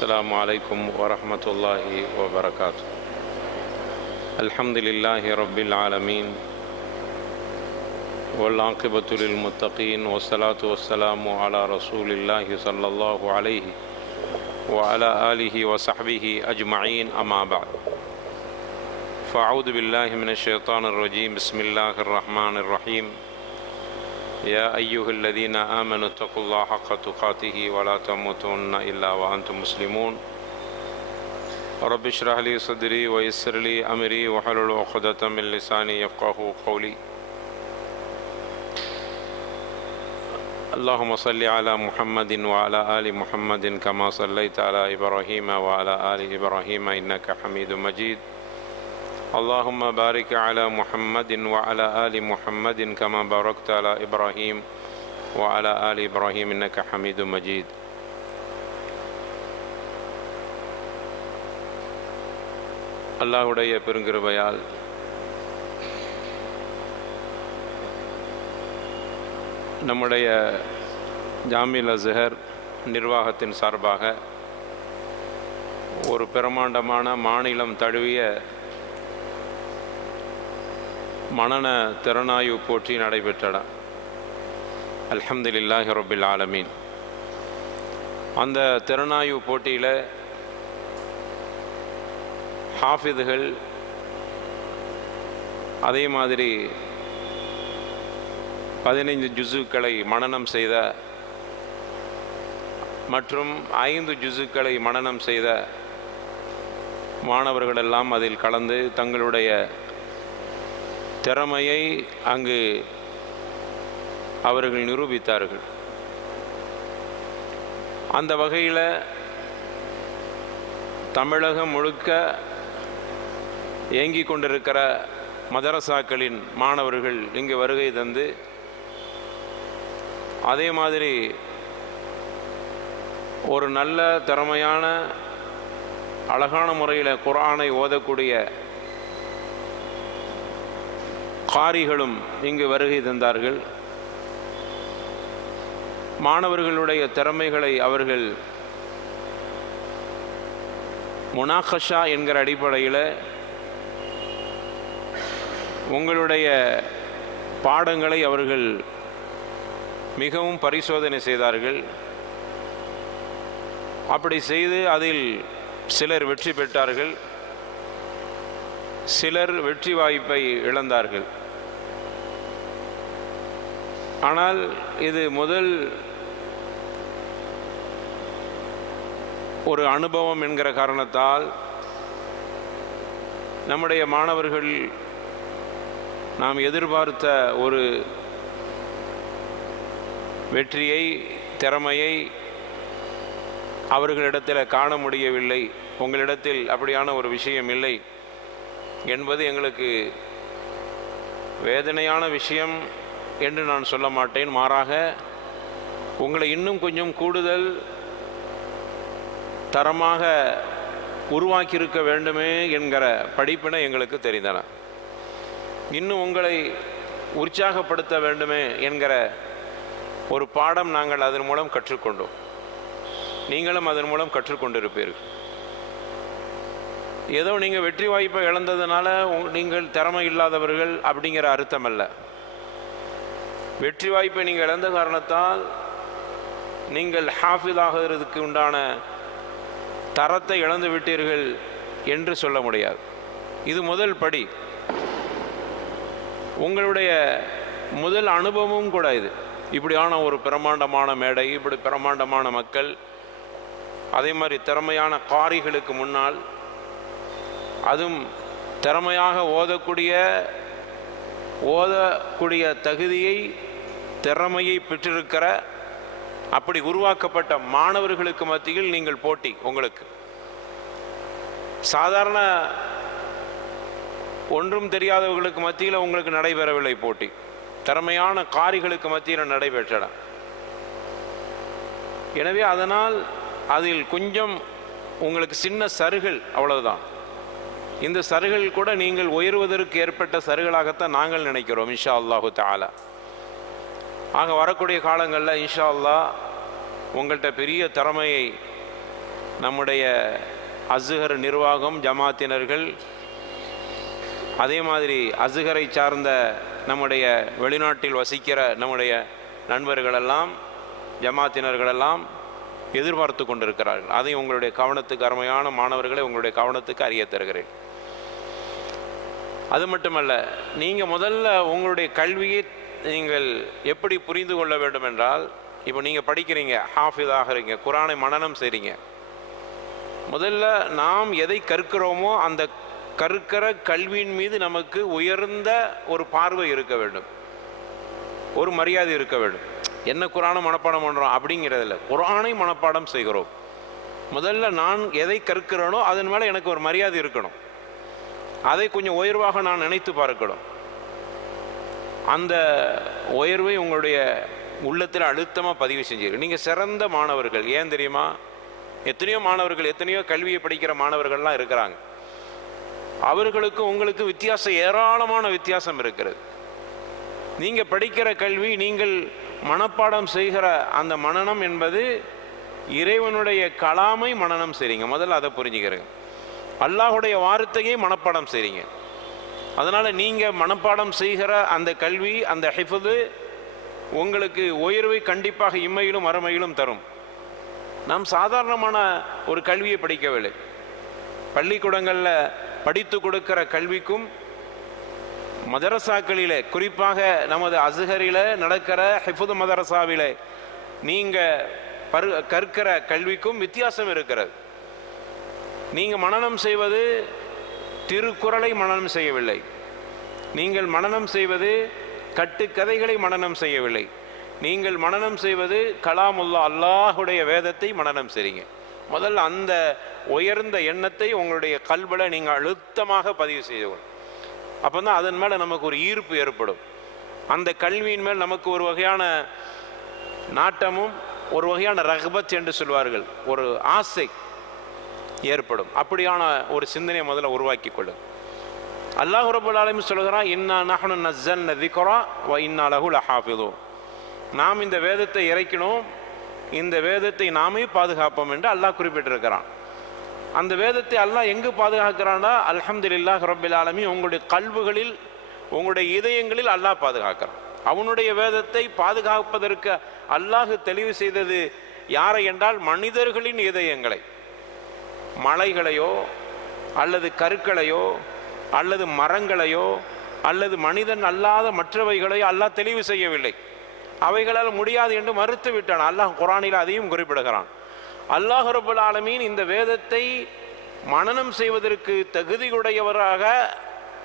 السلام عليكم ورحمة الله وبركاته. الحمد لله رب العالمين والعاقبة للمتقين والصلاة والسلام على رسول الله صلى الله عليه وعلى آله وصحبه أجمعين، أما بعد. فأعوذ بالله من الشيطان الرجيم. بسم الله الرحمن الرحيم. يا أيها الذين آمنوا اتقوا الله حق تقاته ولا تموتن إلا وأنتم مسلمون. رب اشرح لي صدري ويسر لي أمري واحلل عقدة من لساني يفقهوا قولي. اللهم صل على محمد وعلى آل محمد كما صليت على إبراهيم وعلى آل إبراهيم إنك حميد مجيد. اللهم بارك على محمد وعلى آل محمد كما باركت على إبراهيم وعلى آل إبراهيم إنك حميد مجيد. அல்லாஹ்வுடைய பெருங்கிருபையால் நம்முடைய ஜாமில் அஸ்ஹர் நிர்வாகத்தின் சார்பாக ஒரு பிரமாண்டமான மாநிலம் தழுவிய மனன திறனாய்வு போட்டி நடைபெற்றன. அல்ஹம்துலில்லாஹி ரப்பில் ஆலமீன். அந்த திறனாய்வு போட்டியில் ஹாஃபிதுகள், அதே மாதிரி 15 ஜுஸுக்களை மனனம் செய்த மற்றும் 5 ஜுஸுக்களை மனனம் செய்த மாணவர்களெல்லாம் அதில் கலந்து தங்களுடைய திறமையை அங்கு அவர்கள் நிரூபித்தார்கள். அந்த வகையில் தமிழகம் முழுக்க இயங்கிக் கொண்டிருக்கிற மதரசாக்களின் மாணவர்கள் இங்கு வருகை தந்து, அதே மாதிரி ஒரு நல்ல திறமையான அழகான முறையில் குர்ஆனை ஓதக்கூடிய காரிகளும் இங்கு வருகை தந்தார்கள். மாணவர்களுடைய திறமைகளை அவர்கள் முனாகஷா என்கிற அடிப்படையில் உங்களுடைய பாடங்களை அவர்கள் மிகவும் பரிசோதனை செய்தார்கள். அப்படி செய்து அதில் சிலர் வெற்றி பெற்றார்கள், சிலர் வெற்றி வாய்ப்பை இழந்தார்கள். ஆனால் இது முதல் ஒரு அனுபவம் என்கிற காரணத்தால் நம்முடைய மாணவர்கள் நாம் எதிர்பார்த்த ஒரு வெற்றியை, திறமையை அவர்களிடத்தில் காண முடியவில்லை. உங்களிடத்தில் அப்படியான ஒரு விஷயம் இல்லை என்பது எங்களுக்கு வேதனையான விஷயம் என்று நான் சொல்ல மாட்டேன். மாறாக உங்களை இன்னும் கொஞ்சம் கூடுதல் தரமாக உருவாக்கியிருக்க வேண்டுமே என்கிற படிப்பினை எங்களுக்கு தெரிந்தன. இன்னும் உங்களை உற்சாகப்படுத்த வேண்டுமே என்கிற ஒரு பாடம் நாங்கள் அதன் மூலம் கற்றுக்கொண்டோம். நீங்களும் அதன் மூலம் கற்றுக்கொண்டிருப்பீர்கள். ஏதோ நீங்கள் வெற்றி வாய்ப்பை இழந்ததுனால நீங்கள் திறமை இல்லாதவர்கள் அப்படிங்கிற அர்த்தம் அல்ல. வெற்றி வாய்ப்பை நீங்கள் இழந்த காரணத்தால் நீங்கள் ஹாஃபிதாகிறதுக்கு உண்டான தரத்தை இழந்து விட்டீர்கள் என்று சொல்ல முடியாது. இது முதல் படி, உங்களுடைய முதல் அனுபவமும் கூட. இது இப்படியான ஒரு பிரமாண்டமான மேடை, இப்படி பிரமாண்டமான மக்கள், அதே மாதிரி திறமையான காரிகளுக்கு முன்னால், அதுவும் திறமையாக ஓதக்கூடிய தகுதியை, திறமையை பெற்றிருக்கிற அப்படி உருவாக்கப்பட்ட மாணவர்களுக்கு மத்தியில் நீங்கள் போட்டி. உங்களுக்கு சாதாரண ஒன்றும் தெரியாதவர்களுக்கு மத்தியில் உங்களுக்கு நடைபெறவில்லை போட்டி, திறமையான காரிகளுக்கு மத்தியில் நடைபெற்றன. எனவே அதனால் அதில் கொஞ்சம் உங்களுக்கு சின்ன சருகள், அவ்வளவுதான். இந்த சருகள் கூட நீங்கள் உயர்வதற்கு ஏற்பட்ட சருகளாகத்தான் நாங்கள் நினைக்கிறோம், இன்ஷா அல்லாஹு தஆலா. ஆக வரக்கூடிய காலங்களில் இன்ஷா அல்லாஹ் உங்கள்கிட்ட பெரிய திறமையை நம்முடைய அஸ்ஹர் நிர்வாகம், ஜமாத்தினர்கள், அதே மாதிரி அஸ்ஹரை சார்ந்த நம்முடைய வெளிநாட்டில் வசிக்கிற நம்முடைய நண்பர்களெல்லாம், ஜமாத்தினர்களெல்லாம் எதிர்பார்த்து கொண்டிருக்கிறார்கள். அதை உங்களுடைய கவனத்துக்கு, அருமையான மாணவர்களை உங்களுடைய கவனத்துக்கு அறிய தருகிறேன். அது மட்டுமல்ல, நீங்கள் முதல்ல உங்களுடைய கல்வியை நீங்கள் எப்படி புரிந்து கொள்ள வேண்டும் என்றால், இப்போ நீங்கள் படிக்கிறீங்க, ஹாஃபிஸ் ஆகிறீங்க, குரானை மனனம் செய்கிறீங்க. முதல்ல நாம் எதை கற்கிறோமோ அந்த கற்கிற கல்வியின் மீது நமக்கு உயர்ந்த ஒரு பார்வை இருக்க வேண்டும், ஒரு மரியாதை இருக்க வேண்டும். என்ன குரானை மனப்பாடம் பண்ணுறோம் அப்படிங்கிறதில்ல, குரானை மனப்பாடம் செய்கிறோம். முதல்ல நான் எதை கற்கிறேனோ அதன் மேலே எனக்கு ஒரு மரியாதை இருக்கணும். அதை கொஞ்சம் உயர்வாக நான் நினைத்து பார்க்கணும். அந்த உயர்வை உங்களுடைய உள்ளத்தில் அழுத்தமாக பதிவு செஞ்சீர்கள். நீங்கள் சிறந்த மாணவர்கள். ஏன் தெரியுமா? எத்தனையோ மாணவர்கள், எத்தனையோ கல்வியை படிக்கிற மாணவர்கள்லாம் இருக்கிறாங்க. அவர்களுக்கு உங்களுக்கு வித்தியாசம், ஏராளமான வித்தியாசம் இருக்கிறது. நீங்கள் படிக்கிற கல்வி, நீங்கள் மனப்பாடம் செய்கிற அந்த மனனம் என்பது இறைவனுடைய கலாமை மனனம் செய்றீங்க. முதல்ல அதை புரிஞ்சுக்கிறீங்க. அல்லாஹுடைய வார்த்தையை மனப்பாடம் செய்றீங்க. அதனால் நீங்கள் மனப்பாடம் செய்கிற அந்த கல்வி, அந்த ஹிஃபுது உங்களுக்கு உயர்வை கண்டிப்பாக இம்மையிலும் மறுமையிலும் தரும். நாம் சாதாரணமான ஒரு கல்வியை படிக்கவில்லை. பள்ளிக்கூடங்களில் படித்து கொடுக்கிற கல்விக்கும் மதரசாக்களிலே, குறிப்பாக நமது அஸ்ஹரில் நடக்கிற ஹிஃபுது மதரசாவிலே நீங்கள் கற்கிற கல்விக்கும் வித்தியாசம் இருக்கிறது. நீங்கள் மனனம் செய்வது திருக்குறளை மனனம் செய்யவில்லை. நீங்கள் மனனம் செய்வது கட்டுக்கதைகளை மனனம் செய்யவில்லை. நீங்கள் மனனம் செய்வது கலாமுல்லா, அல்லாஹுடைய வேதத்தை மனனம் செய்றீங்க. முதல்ல அந்த உயர்ந்த எண்ணத்தை உங்களுடைய கல்வில நீங்கள் அழுத்தமாக பதிவு செய்யணும். அப்போ தான் அதன் மேலே நமக்கு ஒரு ஈர்ப்பு ஏற்படும். அந்த கல்வியின் மேல் நமக்கு ஒரு வகையான நாட்டமும் ஒரு வகையான ரஹ்பத் என்று சொல்வார்கள், ஒரு ஆசை ஏற்படும். அப்படியான ஒரு சிந்தனையை முதல்ல உருவாக்கி கொள்ளும். அல்லாஹ் ரப்பல் ஆலமீன் சொல்கிறான், இன்னா நஹ்னு நஸ்ஸல்னா ذிக்ரா வ இன்னா லஹு லஹாஃபிதூன். நாம் இந்த வேதத்தை இறக்கினோம், இந்த வேதத்தை நாமே பாதுகாப்போம் என்று அல்லாஹ் குறிப்பிட்டிருக்கிறான். அந்த வேதத்தை அல்லாஹ் எங்கு பாதுகாக்கிறான்னா, அல்ஹம்துலில்லாஹ் ரப்பில் ஆலமீன், உங்களுடைய கல்வுகளில், உங்களுடைய இதயங்களில் அல்லாஹ் பாதுகாக்கிறான். அவனுடைய வேதத்தை பாதுகாப்பதற்கு அல்லாஹ் தெளிவு செய்தது யாரை என்றால், மனிதர்களின் இதயங்களை. மலைகளையோ அல்லது கற்களையோ அல்லது மரங்களையோ அல்லது மனிதன் அல்லாத மற்றவைகளையோ அல்லாஹ் தெளிவு செய்யவில்லை. அவைகளால் முடியாது என்று மறுத்து விட்டான். அல்லாஹ் குர்ஆனில் அதையும் குறிப்பிடுகிறான். அல்லாஹ் ரப்பல் ஆலமீன் இந்த வேதத்தை மனனம் செய்வதற்கு தகுதியுடையவராக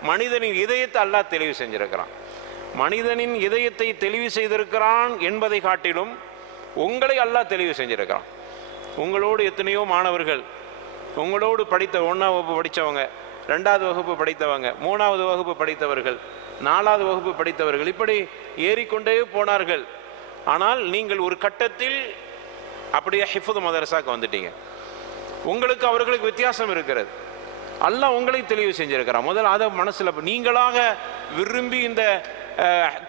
மனிதனின் இதயத்தை அல்லாஹ் தெளிவு செஞ்சிருக்கிறான். மனிதனின் இதயத்தை தெளிவு செய்திருக்கிறான் என்பதை காட்டிலும் உங்களை அல்லாஹ் தெளிவு செஞ்சிருக்கிறான். உங்களோடு எத்தனையோ மாணவர்கள், உங்களோடு படித்த 1ஆம் வகுப்பு படித்தவங்க, 2வது வகுப்பு படித்தவங்க, 3வது வகுப்பு படித்தவர்கள், 4வது வகுப்பு படித்தவர்கள், இப்படி ஏறிக்கொண்டே போனார்கள். ஆனால் நீங்கள் ஒரு கட்டத்தில் அப்படியே ஹிஃபுது மதரசாக்கு வந்துட்டீங்க. உங்களுக்கு அவர்களுக்கு வித்தியாசம் இருக்கிறது. அல்லாஹ் உங்களை தெளிவு செஞ்சிருக்கிறான். முதல்ல அதை மனசில், நீங்களாக விரும்பி இந்த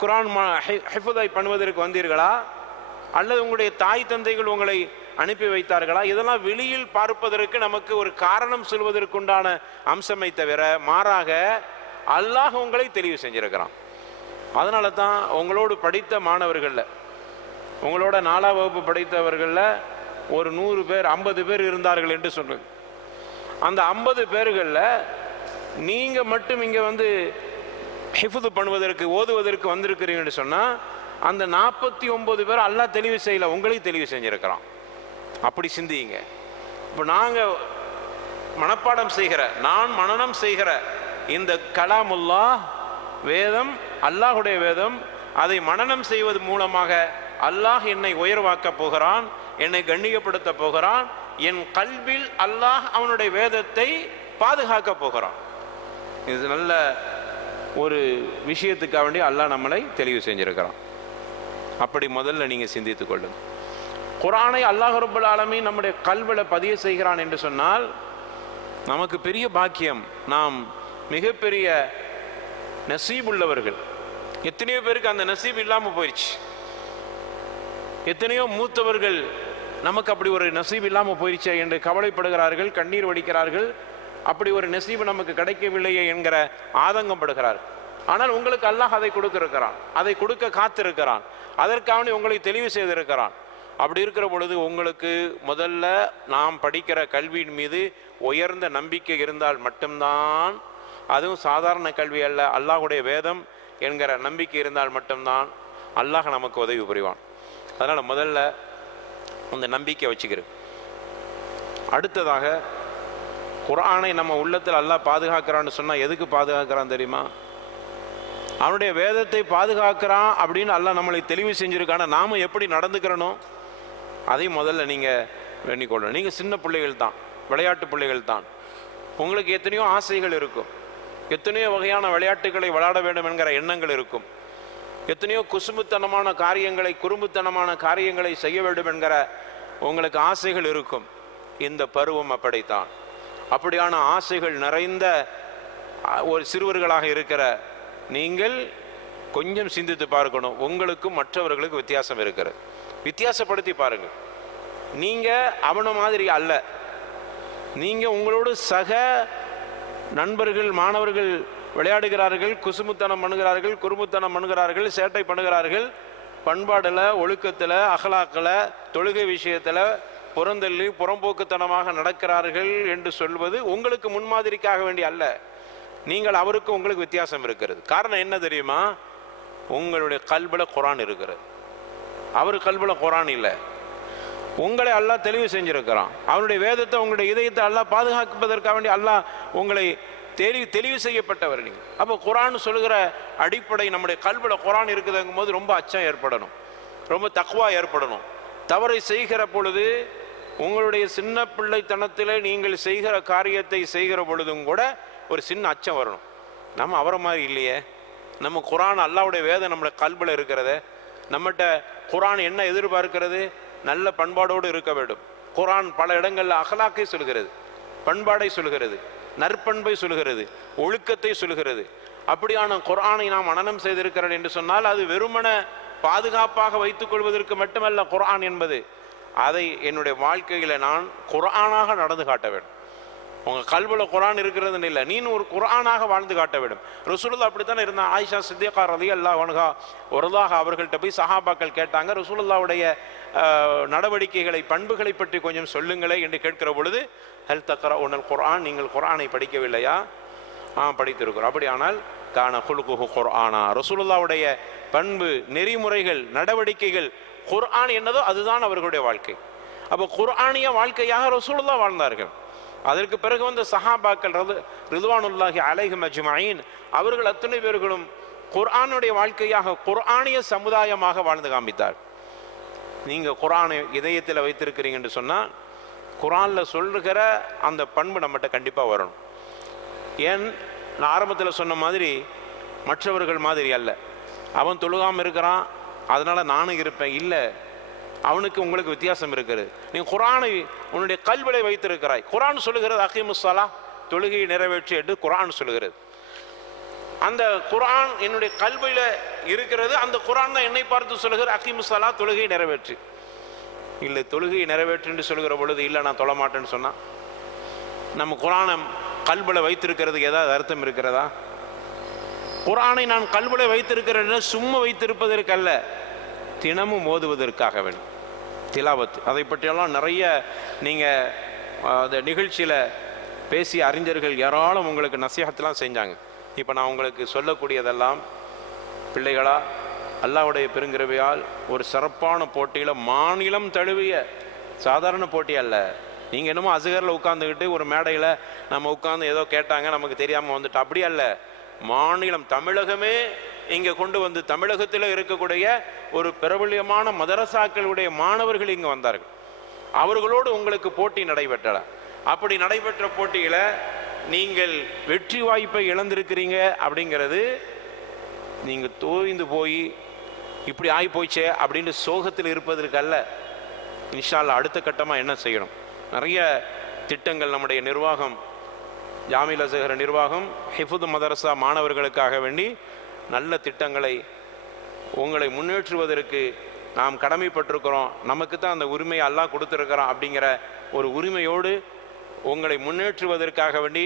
குர்ஆன் ஹிஃபுதை பண்ணுவதற்கு வந்தீர்களா அல்லது உங்களுடைய தாய் தந்தைகள் உங்களை அனுப்பி வைத்தார்களா? இதெல்லாம் வெளியில் பார்ப்பதற்கு நமக்கு ஒரு காரணம் சொல்வதற்குண்டான அம்சமை தவிர மாறாக அல்லாஹ் உங்களை தெளிவு செஞ்சிருக்கிறான். அதனால தான் உங்களோடு படித்த மாணவர்களில், உங்களோட 4ஆம் வகுப்பு படித்தவர்களில் ஒரு 100 பேர் 50 பேர் இருந்தார்கள் என்று சொல்லுங்க. அந்த 50 பேர்களில் நீங்கள் மட்டும் இங்கே வந்து ஹிஃபுது பண்ணுவதற்கு, ஓதுவதற்கு வந்திருக்கிறீங்கன்னு சொன்னால், அந்த 49 பேர் அல்லாஹ் தெளிவு செய்யலை, உங்களை தெளிவு செஞ்சிருக்கிறான். அப்படி சிந்திங்க. இப்போ நாங்கள் மனப்பாடம் செய்கிற, நான் மனனம் செய்கிற இந்த கலாமுல்லா வேதம், அல்லாஹுடைய வேதம், அதை மனனம் செய்வது மூலமாக அல்லாஹ் என்னை உயர்வாக்க போகிறான், என்னை கண்ணியப்படுத்த போகிறான். என் கல்வில் அல்லாஹ் அவனுடைய வேதத்தை பாதுகாக்க போகிறான். இது நல்ல ஒரு விஷயத்துக்காக வேண்டி அல்லாஹ் நம்மளை தெளிவு செஞ்சிருக்கிறான். அப்படி முதல்ல நீங்கள் சிந்தித்து கொள்ளுங்க. குர்ஆனை அல்லாஹ் ரப்பல் ஆலமீன் நம்முடைய கல்வில பதிய செய்கிறான் என்று சொன்னால் நமக்கு பெரிய பாக்கியம். நாம் மிகப்பெரிய நசீப் உள்ளவர்கள். எத்தனையோ பேருக்கு அந்த நசீப் இல்லாமல் போயிடுச்சு. எத்தனையோ மூத்தவர்கள் நமக்கு அப்படி ஒரு நசீப் இல்லாமல் போயிடுச்சே என்று கவலைப்படுகிறார்கள், கண்ணீர் வடிக்கிறார்கள். அப்படி ஒரு நசீபு நமக்கு கிடைக்கவில்லையே என்கிற ஆதங்கப்படுகிறார். ஆனால் உங்களுக்கு அல்லாஹ் அதை கொடுத்திருக்கிறான், அதை கொடுக்க காத்திருக்கிறான், அதற்காக உங்களை தெளிவு செய்திருக்கிறான். அப்படி இருக்கிற பொழுது உங்களுக்கு முதல்ல நாம் படிக்கிற கல்வியின் மீது உயர்ந்த நம்பிக்கை இருந்தால் மட்டும்தான், அதுவும் சாதாரண கல்வி அல்ல, அல்லாஹ்வுடைய வேதம் என்கிற நம்பிக்கை இருந்தால் மட்டும்தான் அல்லாஹ் நமக்கு உதவி புரிவான். அதனால் முதல்ல அந்த நம்பிக்கை வச்சுக்கிறேன். அடுத்ததாக குர்ஆனை நம்ம உள்ளத்தில் அல்லாஹ் பாதுகாக்கிறான்னு சொன்னால் எதுக்கு பாதுகாக்கிறான் தெரியுமா? அவனுடைய வேதத்தை பாதுகாக்கிறான் அப்படின்னு அல்லாஹ் நம்மளை தெளிவு செஞ்சுருக்கான. நாம் எப்படி நடந்துக்கிறனோ அதையும் முதல்ல நீங்கள் வேண்டிக்கொள்ளணும். நீங்கள் சின்ன பிள்ளைகள் தான், விளையாட்டு பிள்ளைகள் தான். உங்களுக்கு எத்தனையோ ஆசைகள் இருக்கும், எத்தனையோ வகையான விளையாட்டுகளை விளையாட வேண்டும் என்கிற எண்ணங்கள் இருக்கும், எத்தனையோ குசும்புத்தனமான காரியங்களை, குறும்புத்தனமான காரியங்களை செய்ய வேண்டும் என்கிற உங்களுக்கு ஆசைகள் இருக்கும். இந்த பருவம் அப்படித்தான். அப்படியான ஆசைகள் நிறைந்த ஒரு சிறுவர்களாக இருக்கிற நீங்கள் கொஞ்சம் சிந்தித்து பார்க்கணும். உங்களுக்கும் மற்றவர்களுக்கு வித்தியாசம் இருக்கிறது. வித்தியாசப்படுத்தி பாருங்கள். நீங்கள் அவன மாதிரி அல்ல. நீங்கள் உங்களோடு சக நண்பர்கள், மாணவர்கள் விளையாடுகிறார்கள், குசுமுத்தனம் பண்ணுகிறார்கள், குறும்புத்தனம் பண்ணுகிறார்கள், சேட்டை பண்ணுகிறார்கள், பண்பாடில், ஒழுக்கத்தில், அகலாக்கில், தொழுகை விஷயத்தில் புறந்தள்ளி புறம்போக்குத்தனமாக நடக்கிறார்கள் என்று சொல்வது உங்களுக்கு முன்மாதிரிக்காக வேண்டி அல்ல. நீங்கள் அவருக்கு உங்களுக்கு வித்தியாசம் இருக்கிறது. காரணம் என்ன தெரியுமா? உங்களுடைய கல்பில் குர்ஆன் இருக்கிறது, அவர் கல்பில் குர்ஆன் இல்லை. உங்களை அல்லாஹ் தெளிவு செஞ்சிருக்கிறான். அவருடைய வேதத்தை, உங்களுடைய இதயத்தை அல்லாஹ் பாதுகாப்பதற்காக வேண்டி அல்லாஹ் உங்களை தெளிவு செய்யப்பட்டவர் நீங்கள். அப்போ குர்ஆன் சொல்கிற அடிப்படை நம்முடைய கல்பில் குர்ஆன் இருக்குதுங்கும் போது ரொம்ப அச்சம் ஏற்படணும், ரொம்ப தக்வா ஏற்படணும். தவறை செய்கிற பொழுது உங்களுடைய சின்ன பிள்ளைத்தனத்தில் நீங்கள் செய்கிற காரியத்தை செய்கிற பொழுதும் கூட ஒரு சின்ன அச்சம் வரணும். நம்ம அவரை மாதிரி இல்லையே, நம்ம குர்ஆன் அல்லாஹ்வுடைய வேதம் நம்முடைய கல்பில் இருக்கிறத, நம்மகிட்ட குர்ஆன் என்ன எதிர்பார்க்கிறது? நல்ல பண்பாடோடு இருக்க வேண்டும். குர்ஆன் பல இடங்களில் அகலாக்கை சொல்கிறது, பண்பாடை சொல்கிறது, நற்பண்பை சொல்கிறது, ஒழுக்கத்தை சொல்கிறது. அப்படியான குர்ஆனை நாம் மனனம் செய்திருக்கிறோம் என்று சொன்னால் அது வெறுமன பாதுகாப்பாக வைத்துக் கொள்வதற்கு மட்டுமல்ல. குர்ஆன் என்பது அதை என்னுடைய வாழ்க்கையில் நான் குர்ஆனாக நடந்து காட்ட வேண்டும். உங்கள் கல்வில குர்ஆன் இருக்கிறதுன்னு இல்லை, நீ ஒரு குர்ஆனாக வாழ்ந்து காட்ட வேண்டும். ரசூலுல்லாஹ் அப்படித்தானே இருந்தான். ஆயிஷா சித்திகா ரலியல்லாஹு அன்ஹா ஒருதாக அவர்கள்ட்ட போய் சஹாபாக்கள் கேட்டாங்க, ரசூலுல்லாஹ்வுடைய நடவடிக்கைகளை, பண்புகளை பற்றி கொஞ்சம் சொல்லுங்களே என்று கேட்கிற பொழுது, ஹல் தக்ரஊனல் குர்ஆன், நீங்கள் குர்ஆனை படிக்கவில்லையா? படித்திருக்கிறோம். அப்படியானால் கான குலுகுஹு குர்ஆனா, ரசூலுல்லாஹ்வுடைய பண்பு, நெறிமுறைகள், நடவடிக்கைகள் குர்ஆன் என்னதோ அதுதான் அவர்களுடைய வாழ்க்கை. அப்போ குர்ஆனிய வாழ்க்கையாக ரசூலுல்லாஹ் வாழ்ந்தார்கள். அதற்கு பிறகு வந்த சஹாபாக்கள் ரிதுவானுல்லாஹி அலைஹிம் அஜ்மஈன் அவர்கள் அத்தனை பேர்களும் குர்ஆனுடைய வாழ்க்கையாக, குர்ஆனிய சமுதாயமாக வாழ்ந்து காமித்தார். நீங்கள் குர்ஆனை இதயத்தில் வைத்திருக்கிறீங்க என்று சொன்னால் குர்ஆனில் சொல்லுகிற அந்த பண்பு நம்மகிட்ட கண்டிப்பாக வரணும். ஏன், நான் ஆரம்பத்தில் சொன்ன மாதிரி மற்றவர்கள் மாதிரி அல்ல. அவன் தொழுகாமல் இருக்கிறான் அதனால் நானும் இருப்பேன் இல்லை, அவனுக்கு உங்களுக்கு வித்தியாசம் இருக்கிறது. நீங்கள் குர்ஆனை உன்னுடைய கல்விலை வைத்திருக்கிறாய். குர்ஆன் சொல்லுகிறது அகீமுஸ்ஸலா, தொழுகையை நிறைவேற்றி என்று குர்ஆன் சொல்லுகிறது. அந்த குர்ஆன் என்னுடைய கல்வியில் இருக்கிறது. அந்த குர்ஆன் தான் என்னை பார்த்து சொல்லுகிற அகீமுஸ்ஸலா, தொழுகையை நிறைவேற்றி. இல்லை, தொழுகையை நிறைவேற்று என்று சொல்கிற பொழுது இல்லை நான் தொழ மாட்டேன்னு சொன்னால் நம்ம குர்ஆனை கல்வில வைத்திருக்கிறதுக்கு ஏதாவது அர்த்தம் இருக்கிறதா? குர்ஆனை நான் கல்வில வைத்திருக்கிறேன் சும்மா வைத்திருப்பதற்கு அல்ல, தினமும் ஓதுவதற்காக வேண்டும். திலாவத், அதை பற்றியெல்லாம் நிறைய நீங்கள் அந்த நிகழ்ச்சியில் பேசிய அறிஞர்கள் ஏராளம் உங்களுக்கு நசீஹத்லாம் செஞ்சாங்க. இப்போ நான் உங்களுக்கு சொல்லக்கூடியதெல்லாம் பிள்ளைகளா அல்லாஹ்வுடைய பெருங்கிருபையால் ஒரு சிறப்பான போட்டியில், மாநிலம் தழுவிய சாதாரண போட்டி அல்ல. நீங்கள் என்னமோ அசுகரில் உட்காந்துக்கிட்டு ஒரு மேடையில் நம்ம உட்காந்து ஏதோ கேட்டாங்க நமக்கு தெரியாமல் வந்துட்டு, அப்படி அல்ல. மாநிலம், தமிழகமே இங்கே கொண்டு வந்து, தமிழகத்தில் இருக்கக்கூடிய ஒரு பிரபல்யமான மதரசாக்களுடைய மாணவர்கள் இங்கே வந்தார்கள். அவர்களோடு உங்களுக்கு போட்டி நடைபெற்றல. அப்படி நடைபெற்ற போட்டியில் நீங்கள் வெற்றி வாய்ப்பை இழந்திருக்கிறீங்க. அப்படிங்கிறது நீங்கள் தோய்ந்து போய் இப்படி ஆகி போயிச்சே அப்படின்னு சோகத்தில் இருப்பதற்கு அல்ல. இன்ஷா அல்லாஹ் அடுத்த கட்டமாக என்ன செய்யணும்? நிறைய திட்டங்கள் நம்முடைய நிர்வாகம், ஜாமில் அஸ்ஹர் நிர்வாகம் ஹிஃபுத் மதரசா மாணவர்களுக்காக வேண்டி நல்ல திட்டங்களை உங்களை முன்னேற்றுவதற்கு நாம் கடமைப்பட்டிருக்கிறோம், நமக்கு தான் அந்த உரிமையை அல்லாஹ் கொடுத்துருக்கிறோம் அப்படிங்கிற ஒரு உரிமையோடு உங்களை முன்னேற்றுவதற்காக வேண்டி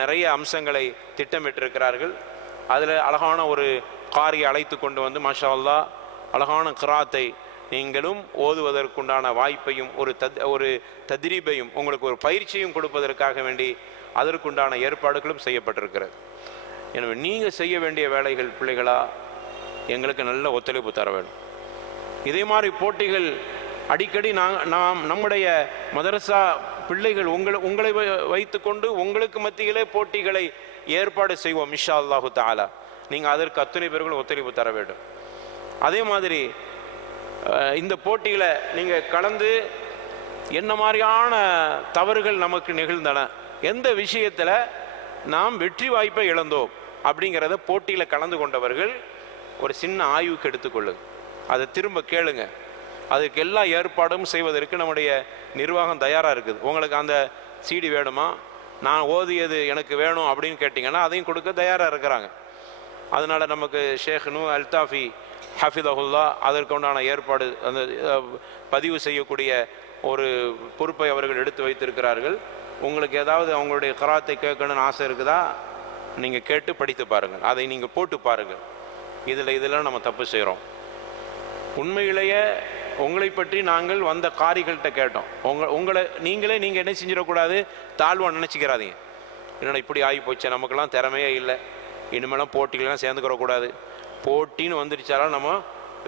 நிறைய அம்சங்களை திட்டமிட்டிருக்கிறார்கள். அதில் அழகான ஒரு காரியை அழைத்து கொண்டு வந்து மாஷா அல்லாஹ் அழகான கிராத்தை நீங்களும் ஓதுவதற்குண்டான வாய்ப்பையும் ஒரு தத்ரீபையும் உங்களுக்கு ஒரு பயிற்சியும் கொடுப்பதற்காக வேண்டி அதற்குண்டான ஏற்பாடுகளும் செய்யப்பட்டிருக்கிறது. எனவே நீங்கள் செய்ய வேண்டிய வேலைகள் பிள்ளைகளா எங்களுக்கு நல்ல ஒத்துழைப்பு தர வேண்டும். இதே மாதிரி போட்டிகள் அடிக்கடி நாம் நம்முடைய மதரசா பிள்ளைகள் உங்களை வைத்து கொண்டு உங்களுக்கு மத்தியிலே போட்டிகளை ஏற்பாடு செய்வோம் இன்ஷா அல்லாஹு தஆலா. நீங்கள் அதற்கு அத்தனை பேர்களும் ஒத்துழைப்பு தர வேண்டும். அதே மாதிரி இந்த போட்டியில் நீங்கள் கலந்து என்ன மாதிரியான தவறுகள் நமக்கு நிகழ்ந்தன, எந்த விஷயத்தில் நாம் வெற்றி வாய்ப்பை இழந்தோம் அப்படிங்கிறத போட்டியில் கலந்து கொண்டவர்கள் ஒரு சின்ன ஆய்வுக்கு எடுத்துக்கொள்ளுங்க. அதை திரும்ப கேளுங்க. அதுக்கு எல்லா ஏற்பாடும் செய்வதற்கு நம்முடைய நிர்வாகம் தயாராக இருக்குது. உங்களுக்கு அந்த சிடி வேணுமா, நான் ஓதியது எனக்கு வேணும் அப்படின்னு கேட்டிங்கன்னா அதையும் கொடுக்க தயாராக இருக்கிறாங்க. அதனால் நமக்கு ஷேக் நூ அல்தாஃபி ஹஃபிதஹுல்லா அதற்கு உண்டான ஏற்பாடு அந்த பதிவு செய்யக்கூடிய ஒரு பொறுப்பை அவர்கள் எடுத்து வைத்திருக்கிறார்கள். உங்களுக்கு ஏதாவது அவங்களுடைய கராத்தை கேட்கணும்னு ஆசை இருக்குதா, நீங்கள் கேட்டு படித்து பாருங்கள், அதை நீங்கள் போட்டு பாருங்கள். இதில் நம்ம தப்பு செய்கிறோம். உண்மையிலேயே உங்களை பற்றி நாங்கள் வந்த காரிகள்கிட்ட கேட்டோம். நீங்கள் என்ன செஞ்சிடக்கூடாது, தாழ்வாக நினச்சிக்கிறாதீங்க. என்னடா இப்படி ஆகி போச்சு, நமக்கெல்லாம் திறமையே இல்லை, இனிமேலாம் போட்டிகளெலாம் சேர்ந்துக்கிறக்கூடாது. போட்டின்னு வந்துருச்சாலும் நம்ம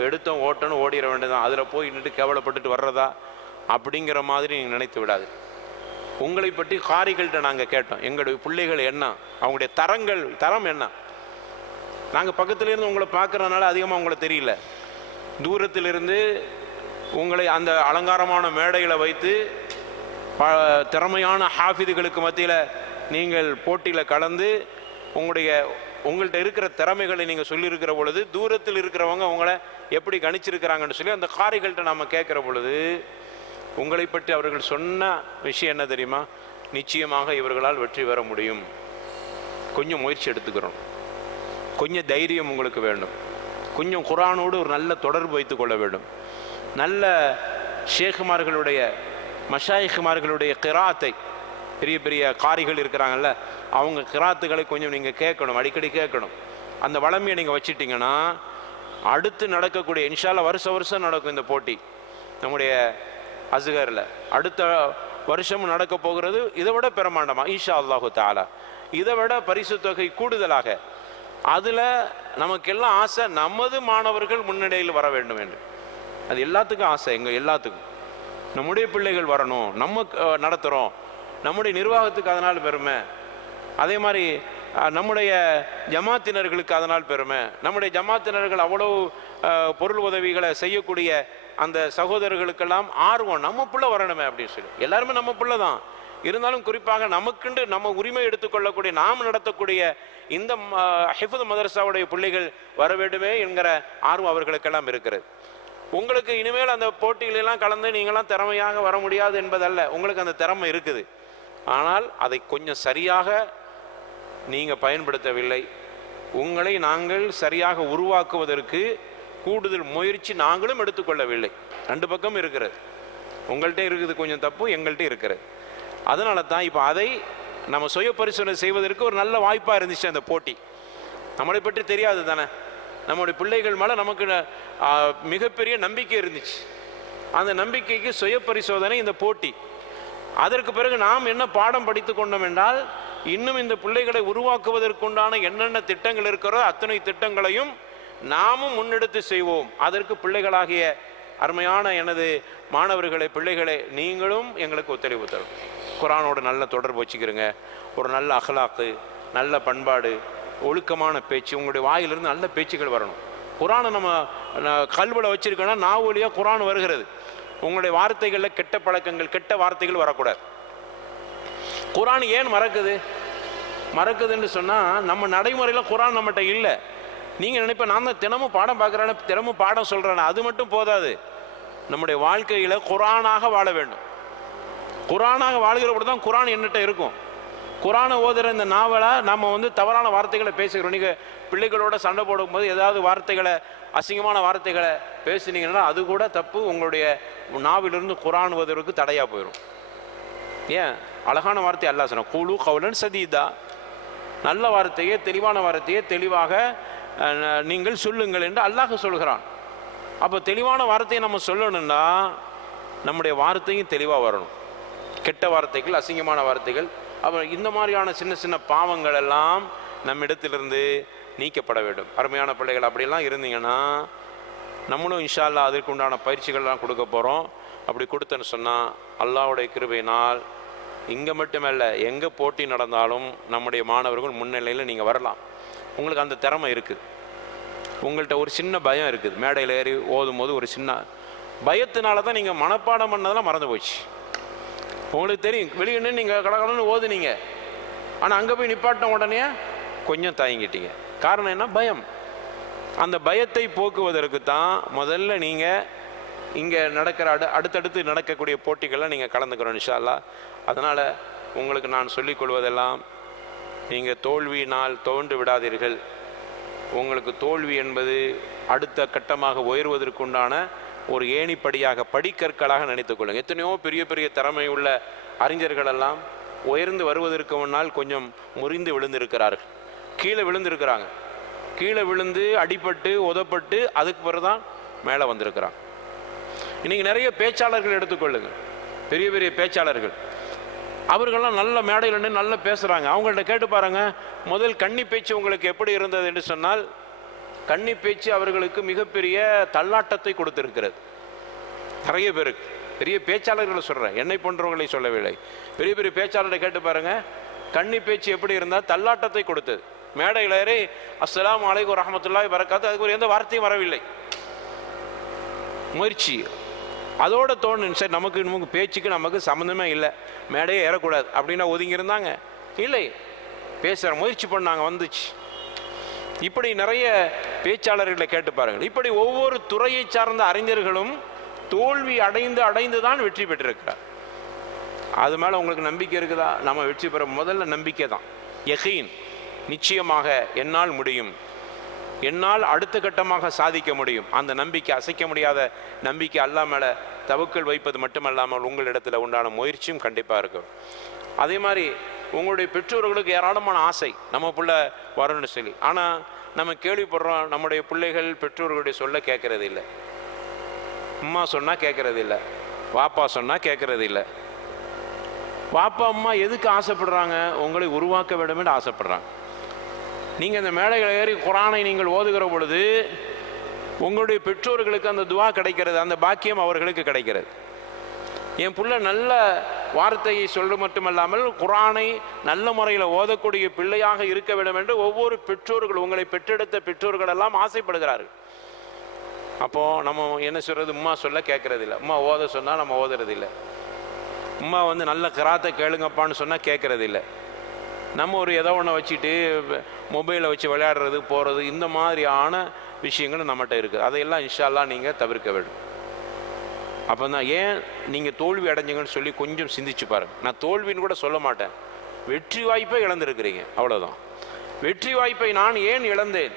எடுத்தோம் ஓட்டணும் ஓடிட வேண்டியதான், அதில் போய் நின்று கேவலப்பட்டுட்டு வர்றதா அப்படிங்கிற மாதிரி நீங்கள் நினைத்து விடாது. உங்களை பற்றி காரிகள்கிட்ட நாங்கள் கேட்டோம், எங்களுடைய பிள்ளைகள் என்ன, அவங்களுடைய தரம் என்ன. நாங்கள் பக்கத்துலேருந்து உங்களை பார்க்குறதுனால அதிகமாக உங்களை தெரியல, தூரத்திலிருந்து உங்களை அந்த அலங்காரமான மேடையில் வைத்து திறமையான ஹாஃபிதுகளுக்கு மத்தியில் நீங்கள் போட்டியில் கலந்து உங்கள்கிட்ட இருக்கிற திறமைகளை நீங்கள் சொல்லியிருக்கிற பொழுது தூரத்தில் இருக்கிறவங்க உங்களை எப்படி கணிச்சிருக்கிறாங்கன்னு சொல்லி அந்த காரிகள்கிட்ட நம்ம கேட்குற பொழுது உங்களை பற்றி அவர்கள் சொன்ன விஷயம் என்ன தெரியுமா, நிச்சயமாக இவர்களால் வெற்றி பெற முடியும், கொஞ்சம் முயற்சி எடுத்துக்கிறோம், கொஞ்சம் தைரியம் உங்களுக்கு வேண்டும், கொஞ்சம் குர்ஆனோடு ஒரு நல்ல தொடர்பு வைத்து கொள்ள வேண்டும், நல்ல ஷேகுமார்களுடைய மஷாயிகுமார்களுடைய கிராத்தை, பெரிய பெரிய காரிகள் இருக்கிறாங்கல்ல அவங்க கிராத்துகளை கொஞ்சம் நீங்கள் கேட்கணும், அடிக்கடி கேட்கணும். அந்த வளமையை நீங்கள் வச்சிட்டிங்கன்னா அடுத்து நடக்கக்கூடிய இன்ஷா அல்லாஹ் வருஷம் நடக்கும் இந்த போட்டி நம்முடைய அஸ்கரில். அடுத்த வருஷமும் நடக்க போகிறது இதை விட பிரமாண்டமா இன்ஷா அல்லாஹு தஆலா, இதை விட பரிசு தொகை கூடுதலாக. அதில் நமக்கெல்லாம் ஆசை நமது மாணவர்கள் முன்னிலையில் வர வேண்டும் என்று. அது எல்லாத்துக்கும் ஆசை, எங்கள் எல்லாத்துக்கும் நம்முடைய பிள்ளைகள் வரணும், நம்ம நடத்துகிறோம், நம்முடைய நிர்வாகத்துக்கு அதனால் பெருமை, அதே மாதிரி நம்முடைய ஜமாத்தினர்களுக்கு அதனால் பெருமை, நம்முடைய ஜமாத்தினர்கள் அவ்வளோ பொருள் உதவிகளை செய்யக்கூடிய அந்த சகோதரர்களுக்கெல்லாம் ஆர்வம், நம்ம பிள்ளை வரணுமே அப்படின்னு சொல்லி. எல்லாருமே நம்ம பிள்ளை தான், இருந்தாலும் குறிப்பாக நமக்குண்டு நம்ம உரிமை எடுத்துக்கொள்ளக்கூடிய நாம் நடத்தக்கூடிய இந்த ஹிஃப்து மதரசாவுடைய பிள்ளைகள் வர வேண்டுமே என்கிற ஆர்வம் அவர்களுக்கெல்லாம் இருக்கிறது. உங்களுக்கு இனிமேல் அந்த போட்டிகளெல்லாம் கலந்து நீங்களாம் திறமையாக வர முடியாது என்பதல்ல, உங்களுக்கு அந்த திறமை இருக்குது. ஆனால் அதை கொஞ்சம் சரியாக நீங்கள் பயன்படுத்தவில்லை. உங்களை நாங்கள் சரியாக உருவாக்குவதற்கு கூடுதல் முயற்சி நாங்களும் எடுத்துக்கொள்ளவில்லை. ரெண்டு பக்கம் இருக்கிறது, உங்கள்கிட்ட இருக்குது கொஞ்சம் தப்பு, எங்கள்கிட்ட இருக்கிறது. அதனால தான் இப்போ அதை நம்ம சுய பரிசோதனை செய்வதற்கு ஒரு நல்ல வாய்ப்பாக இருந்துச்சு அந்த போட்டி. நம்மளை பற்றி தெரியாது தானே, நம்முடைய பிள்ளைகள் மேலே நமக்கு மிகப்பெரிய நம்பிக்கை இருந்துச்சு. அந்த நம்பிக்கைக்கு சுய பரிசோதனை இந்த போட்டி. அதற்கு பிறகு நாம் என்ன பாடம் படித்து கொண்டோம் என்றால், இன்னும் இந்த பிள்ளைகளை உருவாக்குவதற்குண்டான என்னென்ன திட்டங்கள் இருக்கிறதோ அத்தனை திட்டங்களையும் நாமும் முன்னெடுத்து செய்வோம். அதற்கு பிள்ளைகளாகிய அருமையான எனது மாணவர்களை பிள்ளைகளை நீங்களும் எங்களுக்கு ஒத்துழைப்பு தரும். குர்ஆனோட நல்ல தொடர்பு வச்சுக்கிறங்க, ஒரு நல்ல அஹ்லாக்கு, நல்ல பண்பாடு, ஒழுக்கமான பேச்சு, உங்களுடைய வாயிலிருந்து நல்ல பேச்சுகள் வரணும். குர்ஆனை நம்ம கல்வியில் வச்சிருக்கோன்னா நாவு வழியாக குர்ஆன் வருகிறது. உங்களுடைய வார்த்தைகளில் கெட்ட பழக்கங்கள் கெட்ட வார்த்தைகள் வரக்கூடாது. குர்ஆன் ஏன் மறக்குதுன்னு சொன்னால் நம்ம நடைமுறையில் குர்ஆன் நம்மகிட்ட இல்லை. நீங்கள் நினைப்பேன் நான் தான் தினமும் பாடம் பார்க்குறேன்னு தினமும் பாடம் சொல்கிறேன், அது மட்டும் போதாது. நம்முடைய வாழ்க்கையில் குர்ஆனாக வாழ வேண்டும். குர்ஆனாக வாழ்கிற பொழுது தான் குர்ஆன் என்னட்ட இருக்கும். குர்ஆனை ஓதுகிற இந்த நாவலை நம்ம தவறான வார்த்தைகளை பேசுகிறோம். நீங்கள் பிள்ளைகளோட சண்டை போடும்போது ஏதாவது வார்த்தைகளை, அசிங்கமான வார்த்தைகளை பேசுனீங்கன்னா அது கூட தப்பு, உங்களுடைய நாவிலிருந்து குர்ஆன் ஓதுவதற்கு தடையாக போயிடும். ஏன்? அழகான வார்த்தை அல்லாஹ் சொன்னான், கூலு கௌலன் சதீதா, நல்ல வார்த்தையே தெளிவான வார்த்தையே தெளிவாக நீங்கள் சொல்லுங்கள் என்று அல்லாஹ் சொல்கிறான். அப்போ தெளிவான வார்த்தையை நம்ம சொல்லணும்னா நம்முடைய வார்த்தையும் தெளிவாக வரணும். கெட்ட வார்த்தைகள், அசிங்கமான வார்த்தைகள், அப்புறம் இந்த மாதிரியான சின்ன சின்ன பாவங்கள் எல்லாம் நம்மிடத்திலிருந்து நீக்கப்பட வேண்டும். அருமையான பிள்ளைகள், அப்படியெல்லாம் இருந்தீங்கன்னா நம்மளும் இன்ஷா அல்லாஹ் அதற்கு உண்டான பயிற்சிகள்லாம் கொடுக்க போகிறோம். அப்படி கொடுத்தேன்னு சொன்னால் அல்லாஹ்வுடைய கிருபையினால் இங்கே மட்டுமல்ல, எங்கே போட்டி நடந்தாலும் நம்முடைய மாணவர்கள் முன்னிலையில் நீங்கள் வரலாம். உங்களுக்கு அந்த திறமை இருக்குது. உங்கள்கிட்ட ஒரு சின்ன பயம் இருக்குது. மேடையில் ஏறி ஓதும் போது ஒரு சின்ன பயத்தினால தான் நீங்கள் மனப்பாடம் பண்ணதெல்லாம் மறந்து போச்சு. உங்களுக்கு தெரியும், வெளியே நீங்கள் கடகடன்னு ஓதுனீங்க, ஆனால் அங்கே போய் நிப்பாட்டின உடனே கொஞ்சம் தயங்கிட்டீங்க. காரணம் என்ன? பயம். அந்த பயத்தை போக்குவதற்கு தான் முதல்ல நீங்கள் இங்கே நடக்கிற அடுத்தடுத்து நடக்கக்கூடிய போட்டிகள்லாம் நீங்கள் கலந்துக்கிறோம் இன்ஷா அல்லாஹ். அதனால் உங்களுக்கு நான் சொல்லிக்கொள்வதெல்லாம், நீங்கள் தோல்வியினால் துவண்டு விடாதீர்கள். உங்களுக்கு தோல்வி என்பது அடுத்த கட்டமாக உயர்வதற்குண்டான ஒரு ஏணிப்படியாக, படிக்கற்களாக நினைத்துக் கொள்ளுங்கள். எத்தனையோ பெரிய பெரிய திறமை உள்ள அறிஞர்களெல்லாம் உயர்ந்து வருவதற்கு முன்னால் கொஞ்சம் முறிந்து விழுந்திருக்கிறார்கள், கீழே விழுந்திருக்கிறாங்க. கீழே விழுந்து அடிபட்டு உதப்பட்டு அதுக்கு பிறகு தான் மேலே வந்திருக்கிறாங்க. இன்றைக்கி நிறைய பேச்சாளர்கள் எடுத்துக்கொள்ளுங்கள், பெரிய பெரிய பேச்சாளர்கள், அவர்கள்லாம் நல்ல மேடையில் நின்று நல்லா பேசுகிறாங்க. அவங்கள்ட்ட கேட்டு பாருங்கள், முதல் கன்னி பேச்சு உங்களுக்கு எப்படி இருந்தது என்று சொன்னால், கன்னி பேச்சு அவர்களுக்கு மிகப்பெரிய தள்ளாட்டத்தை கொடுத்திருக்கிறது. நிறைய பேருக்கு, பெரிய பேச்சாளர்களை சொல்கிறேன், என்னை போன்றவர்களை சொல்லவில்லை, பெரிய பெரிய பேச்சாளர்களை கேட்டு பாருங்கள், கன்னி பேச்சு எப்படி இருந்தால் தள்ளாட்டத்தை கொடுத்தது. மேடையில் ஏறி அஸ்ஸலாமு அலைக்கும் வரஹ்மத்துல்லாஹி வபரகாத்துஹு, அதுக்கு ஒரு எந்த வார்த்தையும் வரவில்லை. முயற்சி அதோட தோணும், சரி நமக்கு பேச்சுக்கு நமக்கு சம்மந்தமே இல்லை, மேடையே ஏறக்கூடாது அப்படின்னா ஒதுங்கியிருந்தாங்க. இல்லை, பேசுகிற முயற்சி பண்ணாங்க, வந்துச்சு. இப்படி நிறைய பேச்சாளர்களை கேட்டு பாருங்கள். இப்படி ஒவ்வொரு துறையை சார்ந்த அறிஞர்களும் தோல்வி அடைந்து அடைந்து தான் வெற்றி பெற்றிருக்கிறார். அது மேலே உங்களுக்கு நம்பிக்கை இருக்குதா? நம்ம வெற்றி பெற முதல்ல நம்பிக்கை தான், யகீன். நிச்சயமாக என்னால் முடியும், என்னால் அடுத்த கட்டமாக சாதிக்க முடியும். அந்த நம்பிக்கை, அசைக்க முடியாத நம்பிக்கை, அல்லாஹ் மேலே தவக்கல் வைப்பது மட்டுமல்லாமல் உங்களிடத்தில் உண்டான முயற்சியும் கண்டிப்பாக இருக்கும். அதே மாதிரி உங்களுடைய பெற்றோர்களுக்கு ஏராளமான ஆசை, நம்ம பிள்ளை வரணும்னு சொல்லி. ஆனால் நம்ம கேள்விப்படுறோம், நம்முடைய பிள்ளைகள் பெற்றோர்களுடைய சொல்ல கேட்கறது இல்லை. அம்மா சொன்னால் கேட்கறது இல்லை, வாப்பா சொன்னால் கேட்கறது இல்லை. வாப்பா அம்மா எதுக்கு ஆசைப்படுறாங்க? உங்களை உருவாக்க வேண்டும் என்று ஆசைப்படுறாங்க. நீங்கள் இந்த மேடைகளை ஏறி குர்ஆனை நீங்கள் ஓதுகிற பொழுது உங்களுடைய பெற்றோர்களுக்கு அந்த துவா கிடைக்கிறது, அந்த பாக்கியம் அவர்களுக்கு கிடைக்கிறது. என் பிள்ளை நல்ல வார்த்தையை சொல்ல மட்டுமல்லாமல் குர்ஆனை நல்ல முறையில் ஓதக்கூடிய பிள்ளையாக இருக்க வேண்டும் என்று ஒவ்வொரு பெற்றோர்கள், உங்களை பெற்றெடுத்த பெற்றோர்கள் எல்லாம் ஆசைப்படுகிறார்கள். அப்போது நம்ம என்ன சொல்கிறது? உம்மா சொல்ல கேட்கறது இல்லை, உம்மா ஓத சொன்னால் நம்ம ஓதுறது இல்லை, உம்மா நல்ல கிராத்தை கேளுங்கப்பான்னு சொன்னால் கேட்கறது இல்லை. நம்ம ஒரு ஏதோ ஒன்று வச்சுட்டு மொபைலை வச்சு விளையாடுறது போகிறது, இந்த மாதிரியான விஷயங்கள் நம்மகிட்ட இருக்குது. அதையெல்லாம் இன்ஷா அல்லாஹ் நீங்கள் தவிர்க்க வேண்டும். அப்போ தான் ஏன் நீங்கள் தோல்வி அடைஞ்சிங்கன்னு சொல்லி கொஞ்சம் சிந்திச்சு பாருங்கள். நான் தோல்வின்னு கூட சொல்ல மாட்டேன், வெற்றி வாய்ப்பை இழந்திருக்கிறீங்க, அவ்வளோதான். வெற்றி வாய்ப்பை நான் ஏன் இழந்தேன்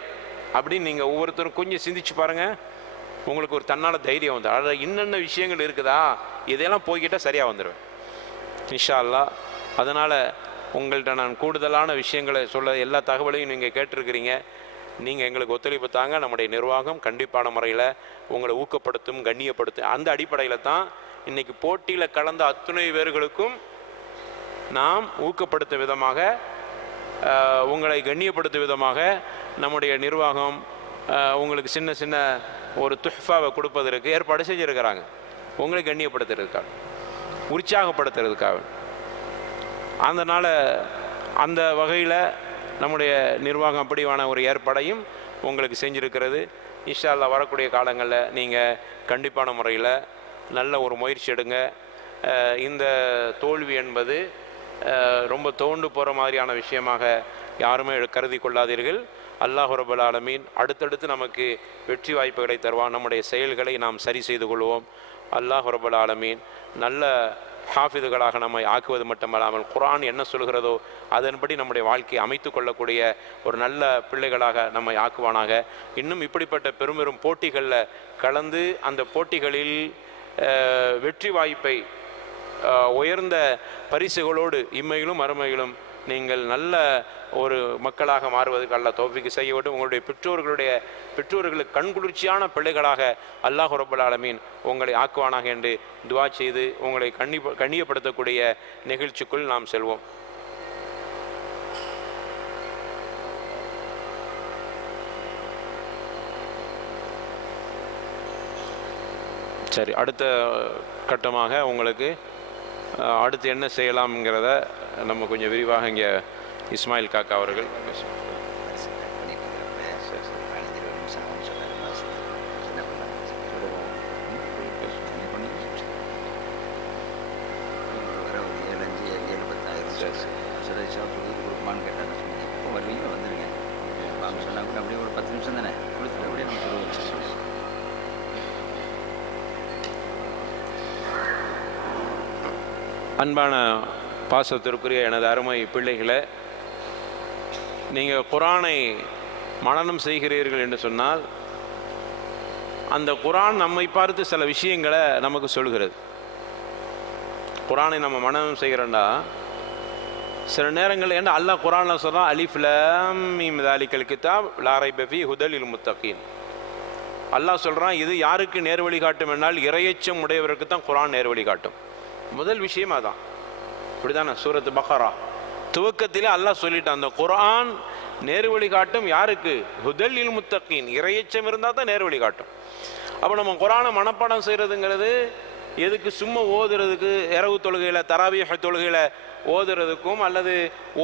அப்படின்னு நீங்கள் ஒவ்வொருத்தரும் கொஞ்சம் சிந்திச்சு பாருங்கள். உங்களுக்கு ஒரு தன்னால் தைரியம் வந்து, அதில் இன்னென்ன விஷயங்கள் இருக்குதா, இதெல்லாம் போய்கிட்டால் சரியாக வந்துடுவேன் இன்ஷா அல்லாஹ். அதனால் உங்கள்கிட்ட நான் கூடுதலான விஷயங்களை சொல்ல, எல்லா தகவலையும் நீங்கள் கேட்டிருக்கிறீங்க. நீங்கள் எங்களுக்கு ஒத்துழைப்பு தாங்க. நம்முடைய நிர்வாகம் கண்டிப்பான முறையில் உங்களை ஊக்கப்படுத்தும், கண்ணியப்படுத்தும். அந்த அடிப்படையில் தான் இன்றைக்கி போட்டியில் கலந்த அத்துணை பேர்களுக்கும் நாம் ஊக்கப்படுத்தும் விதமாக, உங்களை கண்ணியப்படுத்தும் விதமாக நம்முடைய நிர்வாகம் உங்களுக்கு சின்ன சின்ன ஒரு துஹ்ஃபாவை கொடுப்பதற்கு ஏற்பாடு செஞ்சுருக்கிறாங்க. உங்களை கண்ணியப்படுத்துறதுக்காக, உற்சாகப்படுத்துறதுக்காக. அதனால் அந்த வகையில் நம்முடைய நிர்வாகம் அப்படியான ஒரு ஏற்பாடையும் உங்களுக்கு செஞ்சுருக்கிறது. இன்ஷா அல்லாஹ் வரக்கூடிய காலங்களில் நீங்கள் கண்டிப்பான முறையில் நல்ல ஒரு முயற்சி எடுங்க. இந்த தோல்வி என்பது ரொம்ப தோண்டு போகிற மாதிரியான விஷயமாக யாருமே கருதி கொள்ளாதீர்கள். அல்லாஹ் ரப்பல் ஆலமீன் அடுத்தடுத்து நமக்கு வெற்றி வாய்ப்புகளை தருவான். நம்முடைய செயல்களை நாம் சரி செய்து கொள்வோம். அல்லாஹ் ரப்பல் ஆலமீன் நல்ல ஹாஃபிதுகளாக நம்மை ஆக்குவது மட்டுமல்லாமல் குர்ஆன் என்ன சொல்கிறதோ அதன்படி நம்முடைய வாழ்க்கையை அமைத்து கொள்ளக்கூடிய ஒரு நல்ல பிள்ளைகளாக நம்மை ஆக்குவானாக. இன்னும் இப்படிப்பட்ட பெரும் போட்டிகளில் கலந்து அந்த போட்டிகளில் வெற்றி வாய்ப்பை உயர்ந்த பரிசுகளோடு இம்மையிலும் மறுமையிலும் நீங்கள் நல்ல ஒரு மக்களாக மாறுவதற்கு அல்லாஹ் தௌஃபீக் செய்ய வேண்டும். உங்களுடைய பெற்றோர்களுக்கு கண்குளிர்ச்சியான பிள்ளைகளாக அல்லாஹ் ரப்பல் ஆலமீன் உங்களை ஆக்குவானாக என்று துஆ செய்து உங்களை கண்ணியப்படுத்தக்கூடிய நிகழ்ச்சிக்குள் நாம் செல்வோம். சரி, அடுத்த கட்டமாக உங்களுக்கு அடுத்து என்ன செய்யலாம்ங்கிறத நம்ம கொஞ்சம் விரிவாக இங்கே இஸ்மாயில் காக்கா அவர்கள் அப்படியே ஒரு 10 நிமிஷம் தானே கொடுத்துட்டு அப்படியே நம்ம சொல்லுவோம். அன்பான பாசத்திற்குரிய எனது அருமை பிள்ளைகளை, நீங்கள் குர்ஆனை மனனம் செய்கிறீர்கள் என்று சொன்னால் அந்த குர்ஆன் நம்மை பார்த்து சில விஷயங்களை நமக்கு சொல்கிறது. குர்ஆனை நம்ம மனனம் செய்கிறோன்னா சில நேரங்கள் என்ன அல்லாஹ் குர்ஆனில் சொல்கிறான், அலிஃப் லாம் மீம் ஸாலிகல் கிதாப் லா ரைப ஃபீஹி ஹுதல் லில் முத்தகீன். அல்லாஹ் சொல்கிறான், இது யாருக்கு நேர்வழி காட்டும் என்னால் இறையச்சம் உடையவருக்கு தான் குர்ஆன் நேர்வழி காட்டும். முதல் விஷயம் அதான். இப்படிதானே சூரத்து பக்ரா துவக்கத்திலே அல்லாஹ் சொல்லிட்டான், அந்த குர்ஆன் நேர்வழி காட்டும் யாருக்கு? ஹுதல் லில் முத்தகீன். இறையச்சம் இருந்தால் தான் நேர்வழி காட்டும். அப்போ நம்ம குர்ஆனை மனப்பாடம் செய்கிறதுங்கிறது எதுக்கு? சும்மா ஓதுறதுக்கு, இரவு தொழுகையில் தராவீஹ் தொழுகையில் ஓதுறதுக்கும் அல்லது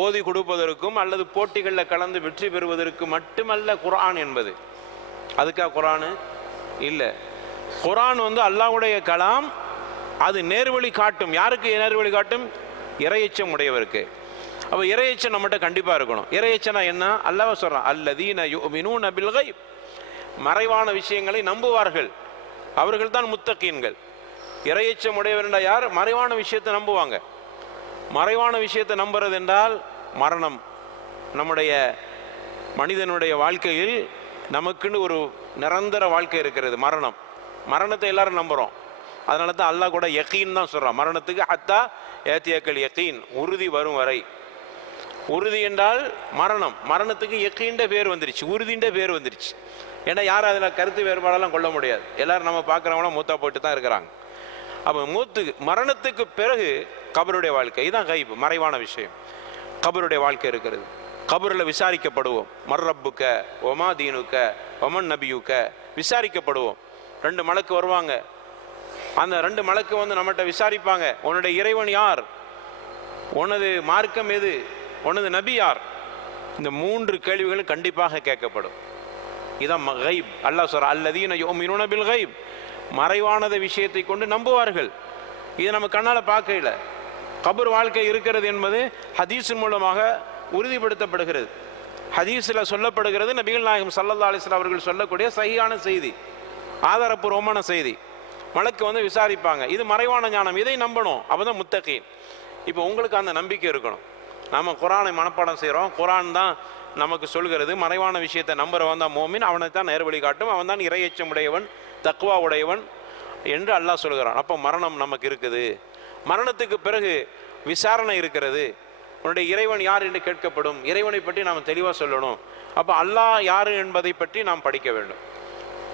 ஓதி கொடுப்பதற்கும் அல்லது போட்டிகளில் கலந்து வெற்றி பெறுவதற்கு மட்டுமல்ல குர்ஆன் என்பது. அதுக்காக குர்ஆன் இல்லை. குர்ஆன் அல்லாஹ்வுடைய கலாம். அது நேர்வழி காட்டும். யாருக்கு நேர்வழி காட்டும்? இறையச்சம் உடையவருக்கு. அப்போ இறையச்சம் நம்மகிட்ட கண்டிப்பாக இருக்கணும். இறையச்சனா என்ன? அல்லாஹ் சொல்கிறான், அல்லதீன யுமினூன பில் கைப். மறைவான விஷயங்களை நம்புவார்கள், அவர்கள் தான் முத்தகீன்கள். இறையச்சம் உடையவர் யார்? மறைவான விஷயத்தை நம்புவாங்க. மறைவான விஷயத்தை நம்புறது என்றால் மரணம். நம்முடைய மனிதனுடைய வாழ்க்கையில் நமக்குன்னு ஒரு நிரந்தர வாழ்க்கை இருக்கிறது, மரணம். மரணத்தை எல்லாரும் நம்புகிறோம். அதனால தான் அல்லாஹ் கூட யகீன் தான் சொல்கிறான். மரணத்துக்கு ஹத்தா ஏத்தியக்கல் யகீன், உறுதி வரும் வரை. உறுதி என்றால் மரணம். மரணத்துக்கு யகீன்ட பேர் வந்துருச்சு, உறுதின்ற பேர் வந்துருச்சு. ஏன்னா யாரும் அதில் கருத்து வேறுபாடெல்லாம் கொள்ள முடியாது. எல்லாரும் நம்ம பார்க்குறவங்களாம் மூத்தா போட்டு தான் இருக்கிறாங்க. அப்போ மரணத்துக்கு பிறகு கபருடைய வாழ்க்கை, இதுதான் கைப், மறைவான விஷயம். கபருடைய வாழ்க்கை இருக்கிறது. கபரில் விசாரிக்கப்படுவோம். மர்ரப்புக்க ஒமா தீனுக்க ஒமன் நபியுக்க விசாரிக்கப்படுவோம். 2 மலக்கு வருவாங்க. அந்த 2 மலக்கு நம்மகிட்ட விசாரிப்பாங்க, உன்னுடைய இறைவன் யார், உனது மார்க்கம் எது, உனது நபி யார். இந்த 3 கேள்விகளும் கண்டிப்பாக கேட்கப்படும். இதான் கைப். அல்லாஹ் சொல்றான், அல்லதீன யுமினூன பில் கைப். மறைவானத விஷயத்தை கொண்டு நம்புவார்கள். இதை நம்ம கண்ணால் பார்க்கல. கபர் வாழ்க்கை இருக்கிறது என்பது ஹதீஸின் மூலமாக உறுதிப்படுத்தப்படுகிறது. ஹதீஸில் சொல்லப்படுகிறது. நபிகள் நாயகம் ஸல்லல்லாஹு அலைஹி வஸல்லம் அவர்கள் சொல்லக்கூடிய சஹீஹான செய்தி, ஆதாரப்பூர்வமான செய்தி. மலக்கு விசாரிப்பாங்க. இது மறைவான ஞானம், இதை நம்பணும். அப்பதான் முத்தகீன். இப்போ உங்களுக்கு அந்த நம்பிக்கை இருக்கணும். நம்ம குர்ஆனை மனப்பாடம் செய்கிறோம், குர்ஆன் தான் நமக்கு சொல்கிறது. மறைவான விஷயத்தை நம்புறவன் தான் மோமின், அவனை தான் நேர்வழி காட்டும், அவன் தான் இறையச்சம் உடையவன், தக்வா உடையவன் என்று அல்லாஹ் சொல்கிறான். அப்போ மரணம் நமக்கு இருக்குது. மரணத்துக்கு பிறகு விசாரணை இருக்கிறது. உன்னுடைய இறைவன் யார் என்று கேட்கப்படும். இறைவனை பற்றி நாம் தெளிவாக சொல்லணும். அப்போ அல்லாஹ் யார் என்பதை பற்றி நாம் படிக்க வேண்டும்.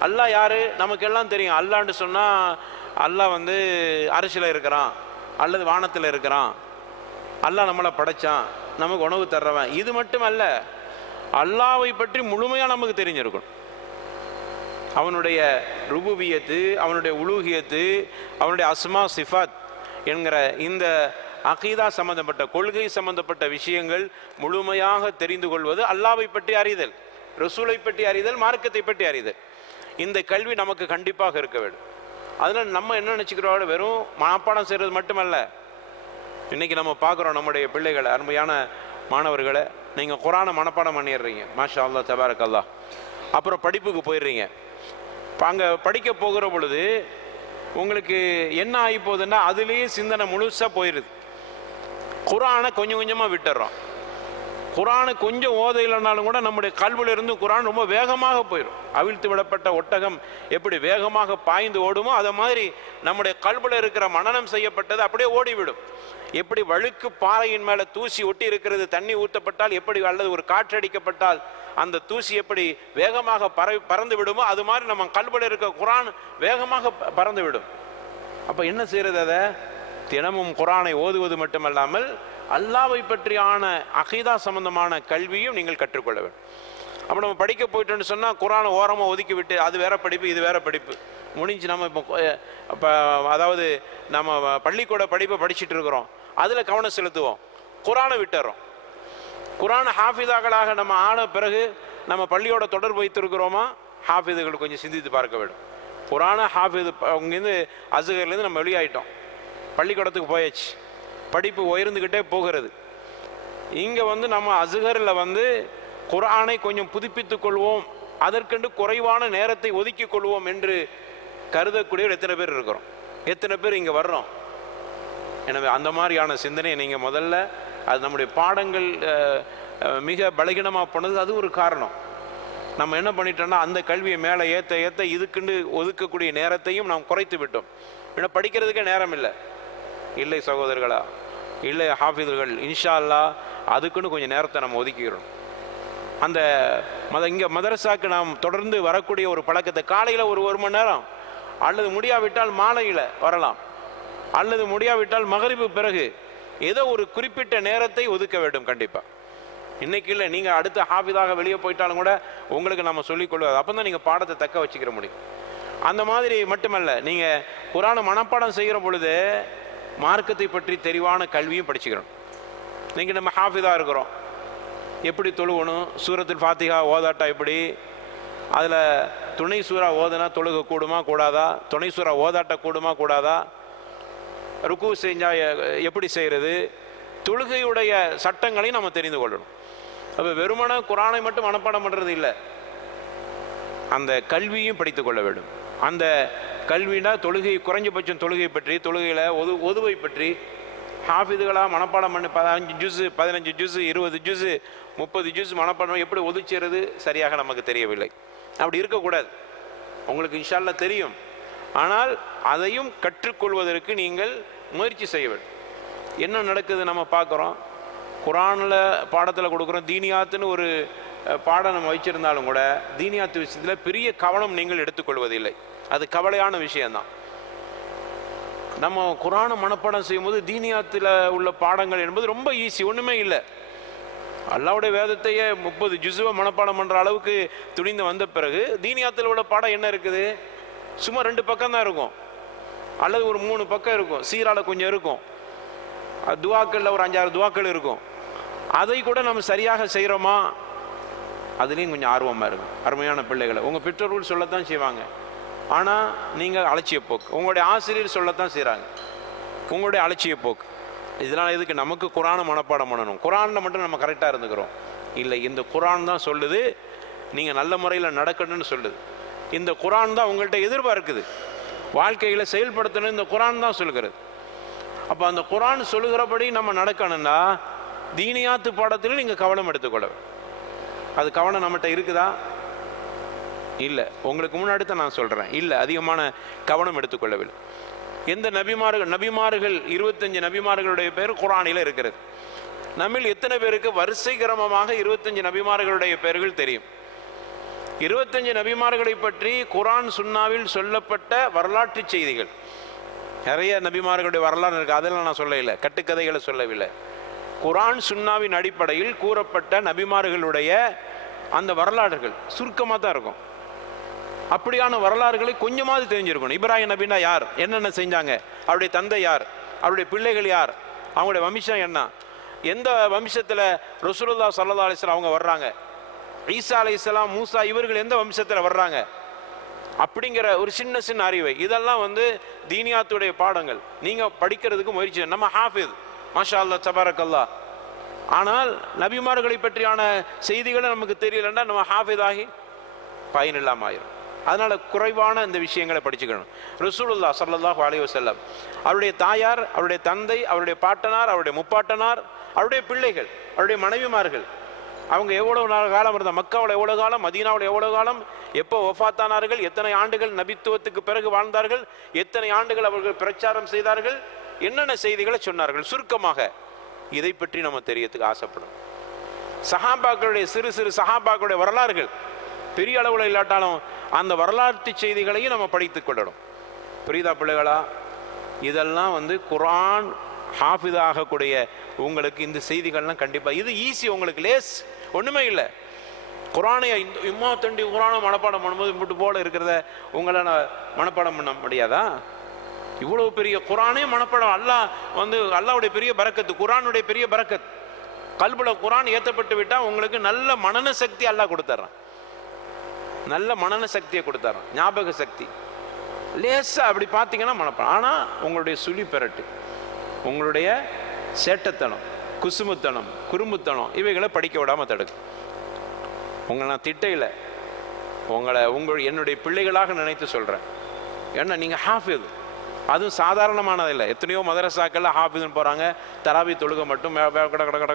அல்லாஹ் யார் நமக்கெல்லாம் தெரியும். அல்லாஹ்னு சொன்னால் அல்லாஹ் அரசில் இருக்கிறான் அல்லது வானத்தில் இருக்கிறான், அல்லாஹ் நம்மளை படைச்சான், நமக்கு உணவு தர்றவன். இது மட்டும் அல்ல, அல்லாஹ்வை பற்றி முழுமையாக நமக்கு தெரிஞ்சிருக்கணும். அவனுடைய ருபூபியத்து, அவனுடைய உலூஹியத்து, அவனுடைய அஸ்மா சிஃபாத் என்கிற இந்த அகீதா சம்பந்தப்பட்ட கொள்கை சம்பந்தப்பட்ட விஷயங்கள் முழுமையாக தெரிந்து கொள்வது அல்லாஹ்வை பற்றி அறிதல், ரசூலை பற்றி அறிதல், மார்க்கத்தை பற்றி அறிதல். இந்த கல்வி நமக்கு கண்டிப்பாக இருக்க வேண்டும். அதில் நம்ம என்ன நினச்சிக்கிறோம், வெறும் மனப்பாடம் செய்கிறது மட்டுமல்ல. இன்றைக்கி நம்ம பார்க்குறோம் நம்முடைய பிள்ளைகளை, அருமையான மாணவர்களை, நீங்கள் குர்ஆனை மனப்பாடம் பண்ணிடுறீங்க, மாஷா அல்லாஹ் தபாரக் அல்லாஹ். அப்புறம் படிப்புக்கு போயிடுறீங்க. அங்கே படிக்க போகிற பொழுது உங்களுக்கு என்ன ஆகி போகுதுன்னா அதுலேயே சிந்தனை முழுசாக போயிடுது. குர்ஆனை கொஞ்சம் கொஞ்சமாக விட்டுறோம். குர்ஆனை கொஞ்சம் ஓத இல்லைனாலும் கூட நம்முடைய கல்விலிருந்து குர்ஆன் ரொம்ப வேகமாக போயிடும். அவிழ்த்து விடப்பட்ட ஒட்டகம் எப்படி வேகமாக பாய்ந்து ஓடுமோ அதை மாதிரி நம்முடைய கல்வியில் இருக்கிற மனனம் செய்யப்பட்டது அப்படியே ஓடிவிடும். எப்படி வழுக்கு பாறையின் மேலே தூசி ஒட்டி இருக்கிறது, தண்ணி ஊற்றப்பட்டால் எப்படி, அல்லது ஒரு காற்றடிக்கப்பட்டால் அந்த தூசி எப்படி வேகமாக பறந்து விடுமோ அது மாதிரி நம்ம கல்வியில் இருக்க குர்ஆன் வேகமாக பறந்து விடும். அப்போ என்ன செய்யறது? அதை தினமும் குர்ஆனை ஓதுவது மட்டுமல்லாமல் அல்லாஹ்வை பற்றியான அகீதா சம்பந்தமான கல்வியும் நீங்கள் கற்றுக்கொள்ள வேண்டும். அப்போ நம்ம படிக்க போயிட்டோன்னு சொன்னால் குர்ஆனை ஓரமாக ஒதுக்கி விட்டு அது வேற படிப்பு இது வேற படிப்பு முடிஞ்சு நம்ம இப்போ அதாவது நம்ம பள்ளிக்கூட படிப்பை படிச்சுட்டு இருக்கிறோம், அதில் கவனம் செலுத்துவோம், குர்ஆனை விட்டுறோம். குர்ஆன் ஹாஃபிதாக்களாக நம்ம ஆன பிறகு நம்ம பள்ளியோட தொடர்பு வைத்திருக்கிறோமா? ஹாஃபிதுகள் கொஞ்சம் சிந்தித்து பார்க்க வேண்டும். குர்ஆனை ஹாஃபிது அங்கேருந்து அஸ்ஹர்லேருந்து நம்ம வெளியாயிட்டோம், பள்ளிக்கூடத்துக்கு போயாச்சு, படிப்பு உயர்ந்துக்கிட்டே போகிறது. இங்கே நம்ம அஸ்ஹரில் குர்ஆனை கொஞ்சம் புதுப்பித்துக் கொள்வோம், அதற்கென்று குறைவான நேரத்தை ஒதுக்கி கொள்வோம் என்று கருதக்கூடியவர் எத்தனை பேர் இருக்கிறோம்? எத்தனை பேர் இங்கே வர்றோம்? எனவே அந்த மாதிரியான சிந்தனையை நீங்கள் முதல்ல, அது நம்முடைய பாடங்கள் மிக பலகீனமாக போனது, அது ஒரு காரணம். நம்ம என்ன பண்ணிட்டோம்னா அந்த கல்வியை மேலே ஏற்ற ஏற்ற இதுக்குண்டு ஒதுக்கக்கூடிய நேரத்தையும் நாம் குறைத்து விட்டோம். ஏன்னா படிக்கிறதுக்கே நேரம் இல்லை சகோதரர்களா, இல்லை ஹாஃபிதுகள், இன்ஷா அல்லாஹ் அதுக்குன்னு கொஞ்சம் நேரத்தை நம்ம ஒதுக்கிக்கிறோம். அந்த இங்கே மதரசாக்கு நாம் தொடர்ந்து வரக்கூடிய ஒரு பழக்கத்தை காலையில் ஒரு மணி நேரம், அல்லது முடியாவிட்டால் மாலையில் வரலாம், அல்லது முடியாவிட்டால் மகரிபு பிறகு ஏதோ ஒரு குறிப்பிட்ட நேரத்தை ஒதுக்க வேண்டும் கண்டிப்பாக. இன்னைக்கு இல்லை, நீங்கள் அடுத்த ஹாஃபிதாக வெளியே போயிட்டாலும் கூட உங்களுக்கு நம்ம சொல்லிக்கொள்வது, அப்போ தான் நீங்கள் பாடத்தை தக்க வச்சுக்கிற முடியும். அந்த மாதிரி மட்டுமல்ல, நீங்கள் குர்ஆனை மனப்பாடம் செய்கிற பொழுது மார்க்கத்தை பற்றி தெளிவான கல்வியும் படிச்சுக்கிறோம். நீங்கள் நம்ம ஹாஃபிதாக இருக்கிறோம், எப்படி தொழுவணும், சூரத்துல் ஃபாத்திஹா ஓதாட்டா எப்படி, அதில் துணை சூறா ஓதுனா தொழுக கூடுமா கூடாதா, துணை சூறா ஓதாட்ட கூடுமா கூடாதா, ருக்கு செஞ்சால் எப்படி செய்கிறது, தொழுகையுடைய சட்டங்களையும் நம்ம தெரிந்து கொள்ளணும். அப்போ வெறுமன குர்ஆனை மட்டும் மனப்பாடம் பண்ணுறது இல்லை, அந்த கல்வியும் படித்து கொள்ள வேண்டும். அந்த கல்வினா தொழுகை, குறைஞ்சபட்சம் தொழுகை பற்றி, தொழுகையில் ஒதுவை பற்றி ஹாஃபிதுகளாக மனப்பாடம் பண்ணி 15 ஜூஸு 15 ஜூஸு 20 ஜூஸு 30 ஜூஸ் மனப்பாடம் எப்படி ஒதுக்கிறது சரியாக நமக்கு தெரியவில்லை. அப்படி இருக்கக்கூடாது. உங்களுக்கு இன்ஷா அல்லாஹ் தெரியும், ஆனால் அதையும் கற்றுக்கொள்வதற்கு நீங்கள் முயற்சி செய்ய வேண்டும். என்ன நடக்குது நம்ம பார்க்குறோம், குர்ஆனில் பாடத்தில் கொடுக்குறோம், தீனியாத்துன்னு ஒரு பாடம் நம்ம வச்சிருந்தாலும் கூட தீனியாத்து விஷயத்தில் பெரிய கவனம் நீங்கள் எடுத்துக்கொள்வதில்லை. அது கவலையான விஷயம்தான். நம்ம குர்ஆனை மனப்பாடம் செய்யும்போது தீனியாத்தில் உள்ள பாடங்கள் என்பது ரொம்ப ஈஸி, ஒன்றுமே இல்லை. அல்லாஹ்வுடைய வேதத்தையே 30 ஜுஸுவை மனப்பாடம் பண்ணுற அளவுக்கு துணிந்து வந்த பிறகு தீனியாத்தில் உள்ள பாடம் என்ன இருக்குது? சும்மா 2 பக்கம் தான் இருக்கும், அல்லது ஒரு 3 பக்கம் இருக்கும், சீரால கொஞ்சம் இருக்கும், துவாக்களில் ஒரு 5-6 துவாக்கள் இருக்கும். அதை கூட நம்ம சரியாக செய்கிறோமா? அதுலேயும் கொஞ்சம் ஆர்வமாக இருக்கும். அருமையான பிள்ளைகளை உங்கள் பெற்றோர்கள் சொல்லத்தான் செய்வாங்க, ஆனால் நீங்கள் அலட்சிய போக்கு, உங்களுடைய ஆசிரியர் சொல்லத்தான் செய்கிறாங்க, உங்களுடைய அலட்சிய போக்கு. இதனால் எதுக்கு நமக்கு குர்ஆனை மனப்பாடம் பண்ணணும்? குர்ஆனில் மட்டும் நம்ம கரெக்டாக இருந்துக்கிறோம் இல்லை. இந்த குர்ஆன் தான் சொல்லுது நீங்கள் நல்ல முறையில் நடக்கணும்னு சொல்லுது. இந்த குர்ஆன் தான் உங்கள்கிட்ட எதிர்பார்க்குது, வாழ்க்கையில் செயல்படுத்தணும், இந்த குர்ஆன் தான் சொல்கிறது. அப்போ அந்த குர்ஆன் சொல்லுகிறபடி நம்ம நடக்கணும்னா தீனியாத்து பாடத்தில் நீங்கள் கவனம் எடுத்துக்கொள்ள. அது கவனம் நம்மகிட்ட இருக்குதா? இல்லை. உங்களுக்கு முன்னாடி தான் நான் சொல்கிறேன், இல்லை, அதிகமான கவனம் எடுத்துக்கொள்ளவில்லை. எந்த நபிமார்கள் 25 நபிமார்களுடைய பேர் குர்ஆனில் இருக்கிறது. நம்மில் எத்தனை பேருக்கு வரிசை கிரமமாக 25 நபிமார்களுடைய பெயர்கள் தெரியும்? 25 நபிமார்களை பற்றி குர்ஆன் சுன்னாவில் சொல்லப்பட்ட வரலாற்று செய்திகள் நிறைய நபிமார்களுடைய வரலாறு இருக்குது, அதெல்லாம் நான் சொல்லவில்லை, கட்டுக்கதைகளை சொல்லவில்லை. குர்ஆன் சுன்னாவின் அடிப்படையில் கூறப்பட்ட நபிமார்களுடைய அந்த வரலாறுகள் சுருக்கமாக தான் இருக்கும். அப்படியான வரலாறுகளை கொஞ்சமாவது தெரிஞ்சிருக்கணும். இப்ராஹிம் நபின்னா யார், என்னென்ன செஞ்சாங்க, அவருடைய தந்தை யார், அவருடைய பிள்ளைகள் யார், அவங்களுடைய வம்சம் என்ன, எந்த வம்சத்தில் ரசூலுல்லாஹ் ஸல்லல்லாஹு அலைஹி வஸல்லம் அவங்க வர்றாங்க, ஈசா அலைஹிஸ்ஸலாம், மூசா இவர்கள் எந்த வம்சத்தில் வர்றாங்க, அப்படிங்கிற ஒரு சின்ன சின்ன அறிவை, இதெல்லாம் தீனியாத்துடைய பாடங்கள் நீங்கள் படிக்கிறதுக்கு முயற்சி. நம்ம ஹாஃபிஸ் மாஷா அல்லாஹ் தபாரக்கல்லாஹ், ஆனால் நபிமார்களை பற்றியான செய்திகளை நமக்கு தெரியலன்னா நம்ம ஹாஃபிஸ் ஆகி பயனில்லாமல் ஆயிரும். அதனால் குறைவான இந்த விஷயங்களை படிச்சுக்கணும். ரசூலுல்லாஹ் ஸல்லல்லாஹு அலைஹி வஸல்லம் அவருடைய தாயார், அவருடைய தந்தை, அவருடைய பாட்டனார், அவருடைய முப்பாட்டனார், அவருடைய பிள்ளைகள், அவருடைய மனைவிமார்கள், அவங்க எவ்வளவு நாள் காலம் இருந்தால், மக்காவில் எவ்வளோ காலம், மதீனாவில் எவ்வளோ காலம், எப்போ வஃபாத்தானார்கள், எத்தனை ஆண்டுகள் நபித்துவத்துக்கு பிறகு வாழ்ந்தார்கள், எத்தனை ஆண்டுகள் அவர்கள் பிரச்சாரம் செய்தார்கள், என்னென்ன செய்திகளை சொன்னார்கள், சுருக்கமாக இதை பற்றி நம்ம தெரியறதுக்கு ஆசைப்படும். சஹாபாக்களுடைய சிறு சிறு சஹாபாக்களுடைய வரலாறுகள் பெரிய அளவில் இல்லாட்டாலும் அந்த வரலாற்று செய்திகளையும் நம்ம படித்துக் கொள்ளணும். புரியுதா பிள்ளைகளா? இதெல்லாம் குர்ஆன் ஹாஃபிஸ் ஆகக்கூடிய உங்களுக்கு இந்த செய்திகள்லாம் கண்டிப்பாக இது ஈஸி, உங்களுக்கு லேஸ், ஒன்றுமே இல்லை. குர்ஆனை இம்மா தண்டி குர்ஆனை மனப்பாடம் பண்ணும்போது இப்படி போல இருக்கிறத உங்களால் மனப்பாடம் பண்ண முடியாதா? இவ்வளோ பெரிய குர்ஆனே மனப்பாடம். அல்லாஹ்வுடைய பெரிய பரக்கத்து, குர்ஆனுடைய பெரிய பரக்கத். கல்புல குர்ஆன் ஏற்றப்பட்டு விட்டால் உங்களுக்கு நல்ல மனன சக்தி அல்லாஹ் கொடுத்துட்றான், நல்ல மனன சக்தியை கொடுத்துட்றான், ஞாபக சக்தி. லேசாக அப்படி பார்த்தீங்கன்னா மனப்பாடம். ஆனால் உங்களுடைய சுழி பெரட்டு, உங்களுடைய சேட்டத்தனம், குசுமுத்தனம், குறும்புத்தனம் இவைகளை படிக்க விடாமல் தடுக்கும். உங்களை நான் திட்டையில் என்னுடைய பிள்ளைகளாக நினைத்து சொல்கிறேன். ஏன்னா நீங்கள் ஹாஃபிஸ், அதுவும் சாதாரணமானதில்லை. எத்தனையோ மதரசாக்கள் ஹாஃபிஸ்ன்னு போகிறாங்க, தராவி தொழுக மட்டும்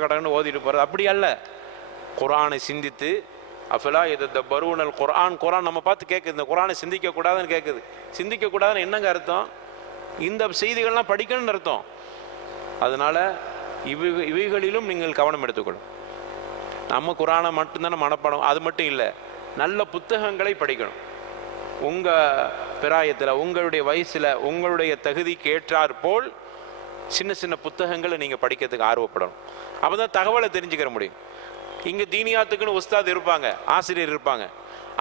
கடன்னு ஓதிட்டு போகிறது, அப்படி அல்ல. குர்ஆனை சிந்தித்து அஃபலா யததப்பரூனல் குர்ஆன், குர்ஆன் நம்ம பார்த்து கேட்குது, இந்த குர்ஆனை சிந்திக்கக்கூடாதுன்னு கேட்குது. சிந்திக்கக்கூடாதுன்னு என்னங்க அர்த்தம்? இந்த செய்திகள்லாம் படிக்கணும்னு அர்த்தம். அதனால் இவைகளிலும் நீங்கள் கவனம் எடுத்துக்கணும். நம்ம குர்ஆனை மட்டும்தானே மனப்பாடம், அது மட்டும் இல்லை, நல்ல புத்தகங்களை படிக்கணும். உங்கள் பிராயத்தில், உங்களுடைய வயசில், உங்களுடைய தகுதிக்கு ஏற்றாற் போல் சின்ன சின்ன புத்தகங்களை நீங்கள் படிக்கிறதுக்கு ஆர்வப்படணும். அப்போ தான் தகவலை தெரிஞ்சுக்கிற முடியும். இங்கே தீனியாத்துக்குன்னு உஸ்தாத் இருப்பாங்க, ஆசிரியர் இருப்பாங்க,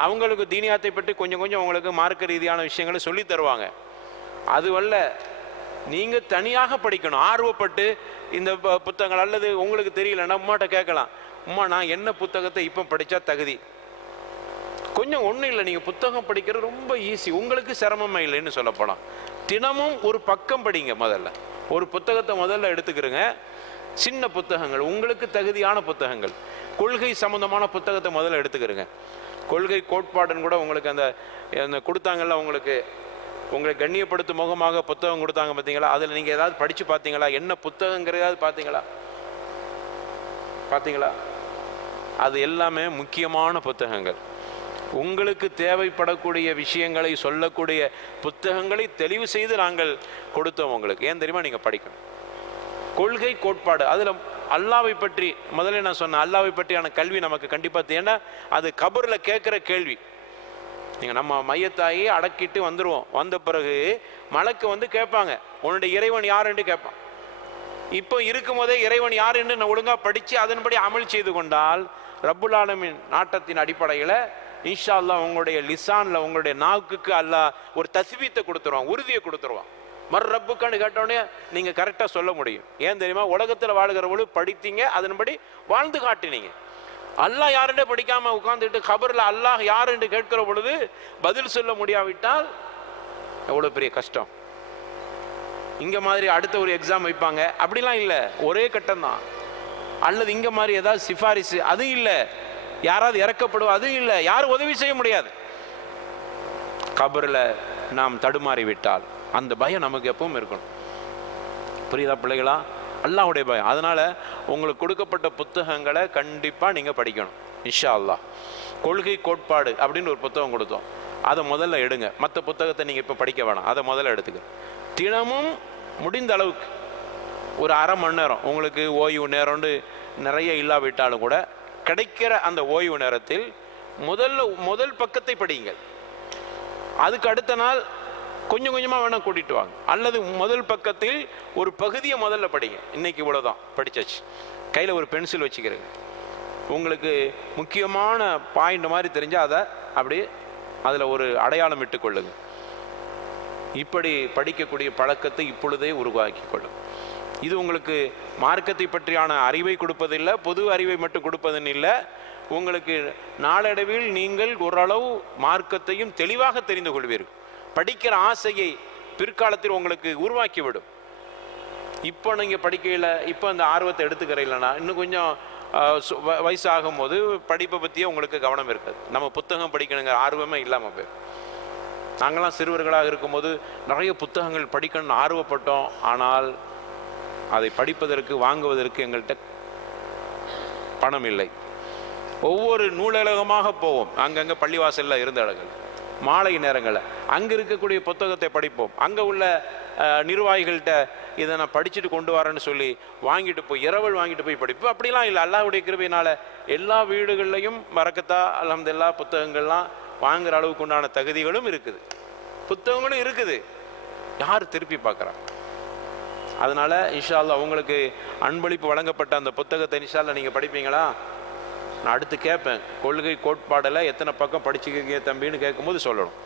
அவங்களுக்கு தீனியாத்தை பற்றி கொஞ்சம் கொஞ்சம் அவங்களுக்கு மார்க்க ரீதியான விஷயங்களை சொல்லி தருவாங்க. அதுவல்ல, நீங்கள் தனியாக படிக்கணும், ஆர்வப்பட்டு இந்த புத்தகங்கள். அல்லது உங்களுக்கு தெரியலன்னா உம்மாட்ட கேட்கலாம், உம்மா நான் என்ன புத்தகத்தை இப்போ படித்தா தகுதி? கொஞ்சம் ஒன்றும் இல்லை, நீங்கள் புத்தகம் படிக்கிறது ரொம்ப ஈஸி, உங்களுக்கு சிரமமே இல்லைன்னு சொல்லப்போலாம். தினமும் ஒரு பக்கம் படிங்க. முதல்ல ஒரு புத்தகத்தை முதல்ல எடுத்துக்கிறங்க, சின்ன புத்தகங்கள், உங்களுக்கு தகுதியான புத்தகங்கள். கொள்கை சம்பந்தமான புத்தகத்தை முதல்ல எடுத்துக்கிறங்க. கொள்கை கோட்பாடுன்னு கூட உங்களுக்கு அந்த கொடுத்தாங்கல்ல, உங்களை கண்ணியப்படுத்தும் முகமாக புத்தகம் கொடுத்தாங்க பார்த்தீங்களா? அதில் நீங்கள் ஏதாவது படித்து பார்த்தீங்களா? என்ன புத்தகங்கிறதாவது பார்த்தீங்களா? அது எல்லாமே முக்கியமான புத்தகங்கள். உங்களுக்கு தேவைப்படக்கூடிய விஷயங்களை சொல்லக்கூடிய புத்தகங்களை தெளிவு செய்து நாங்கள் கொடுத்தோம் உங்களுக்கு. ஏன் தெரியுமா? நீங்கள் படிக்கணும். கொள்கை கோட்பாடு, அதில் அல்லாவை பற்றி முதல்ல நான் சொன்னேன், அல்லாவை பற்றியான கல்வி நமக்கு கண்டிப்பாக தேவை. அது கபரில் கேட்குற கேள்வி. நீங்கள் நம்ம மையத்தாயே அடக்கிட்டு வந்துடுவோம், வந்த பிறகு மலக்கு கேட்பாங்க, உன்னுடைய இறைவன் யாருன்னு கேட்பான். இப்போ இருக்கும் போதே இறைவன் யாருன்னு நான் ஒழுங்காக படித்து அதன்படி அமல் செய்து கொண்டால் ரப்புல் ஆலமீன் நாட்டத்தின் அடிப்படையில் இன்ஷா அல்லாஹ் உங்களுடைய லிசானில், உங்களுடைய நாக்குக்கு அல்லாஹ் ஒரு தஸ்பீத்தை கொடுத்துருவான், உறுதியை கொடுத்துருவான். ரப்புக்கான்னு கேட்டோடனே நீங்கள் கரெக்டாக சொல்ல முடியும். ஏன் தெரியுமா? உலகத்தில் வாழ்கிற பொழுது படித்தீங்க, அதன்படி வாழ்ந்து காட்டினீங்க. அல்லாஹ் யாருன்னு படிக்காமல் உட்காந்துட்டு கபரில் அல்லாஹ் யாருன்னு கேட்கிற பொழுது பதில் சொல்ல முடியாவிட்டால் எவ்வளோ பெரிய கஷ்டம். இங்கே மாதிரி அடுத்த ஒரு எக்ஸாம் வைப்பாங்க, அப்படிலாம் இல்லை, ஒரே கட்டம்தான். அல்லது இங்கே மாதிரி ஏதாவது சிஃபாரிசு, அதுவும் இல்லை. யாராவது இறக்கப்படுவோம், அதுவும் இல்லை. யாரும் உதவி செய்ய முடியாது. கபரில் நாம் தடுமாறி விட்டால் அந்த பயம் நமக்கு எப்பவும் இருக்கணும். புரியுதா பிள்ளைகளா? அல்லாஹ்வுடைய பயம். அதனால் உங்களுக்கு கொடுக்கப்பட்ட புத்தகங்களை கண்டிப்பாக நீங்கள் படிக்கணும் இன்ஷா அல்லாஹ். கொள்கை கோட்பாடு அப்படின்னு ஒரு புத்தகம் கொடுத்தோம், அதை முதல்ல எடுங்க. மற்ற புத்தகத்தை நீங்கள் இப்போ படிக்க வேணாம், அதை முதல்ல எடுத்துக்க. தினமும் முடிந்த அளவுக்கு ஒரு அரை மணி நேரம், உங்களுக்கு ஓய்வு நேரம்னு நிறைய இல்லாவிட்டாலும் கூட கிடைக்கிற அந்த ஓய்வு நேரத்தில் முதல் பக்கத்தை படியுங்கள். அதுக்கு அடுத்த நாள் கொஞ்சம் கொஞ்சமாக வேணால் கூட்டிகிட்டு வாங்க. அல்லது முதல் பக்கத்தில் ஒரு பகுதியை முதல்ல படிங்க. இன்றைக்கி இவ்வளோதான் படித்தாச்சு, கையில் ஒரு பென்சில் வச்சுக்கிறேங்க. உங்களுக்கு முக்கியமான பாயிண்ட் மாதிரி தெரிஞ்சால் அதை அப்படியே அதில் ஒரு அடையாளம் இட்டு கொள்ளுங்க. இப்படி படிக்கக்கூடிய பழக்கத்தை இப்பொழுதே உருவாக்கி கொள்ளுங்க. இது உங்களுக்கு மார்க்கத்தை பற்றியான அறிவை கொடுப்பதில்லை, பொது அறிவை மட்டும் கொடுப்பதுன்னு இல்லை. உங்களுக்கு நாளடைவில் நீங்கள் ஓரளவு மார்க்கத்தையும் தெளிவாக தெரிந்து கொள்வீர்கள். படிக்கிற ஆசையை பிற்காலத்தில் உங்களுக்கு உருவாக்கிவிடும். இப்போ நீங்கள் படிக்கையில், இப்போ அந்த ஆர்வத்தை எடுத்துக்கிற இல்லைன்னா இன்னும் கொஞ்சம் வயசாகும் போது படிப்பை பற்றியே உங்களுக்கு கவனம் இருக்காது. நம்ம புத்தகம் படிக்கணுங்கிற ஆர்வமே இல்லாமல் போயிடும். நாங்களாம் சிறுவர்களாக இருக்கும்போது நிறைய புத்தகங்கள் படிக்கணும்னு ஆர்வப்பட்டோம். ஆனால் அதை படிப்பதற்கு வாங்குவதற்கு எங்கள்கிட்ட பணம் இல்லை. ஒவ்வொரு நூலகமாக போவோம். அங்கங்கே பள்ளிவாசலில் இருந்த இடங்கள் மாலை நேரங்களில் அங்கே இருக்கக்கூடிய புத்தகத்தை படிப்போம். அங்கே உள்ள நிர்வாகிகள்கிட்ட இதை நான் படிச்சுட்டு கொண்டு வரேன்னு சொல்லி வாங்கிட்டு போய் இரவல் வாங்கிட்டு போய் படிப்போம். அப்படிலாம் இல்லை. அல்லாஹ்வுடைய கிருபையினால் எல்லா வீடுகள்லையும் பரக்கத்தா அல்ஹம்துலில்லாஹ் புத்தகங்கள்லாம் வாங்குகிற அளவுக்கு உண்டான தகுதிகளும் இருக்குது, புத்தகங்களும் இருக்குது. யார் திருப்பி பார்க்குறா? அதனால் இன்ஷா அல்லாஹ் உங்களுக்கு அன்பளிப்பு வழங்கப்பட்ட அந்த புத்தகத்தை இன்ஷா அல்லாஹ் நீங்கள் படிப்பீங்களா? நான் அடுத்து கேட்பேன், கொள்கை கோட்பாடில் எத்தனை பக்கம் படிச்சுக்கீங்க தம்பின்னு கேட்கும்போது சொல்லணும்.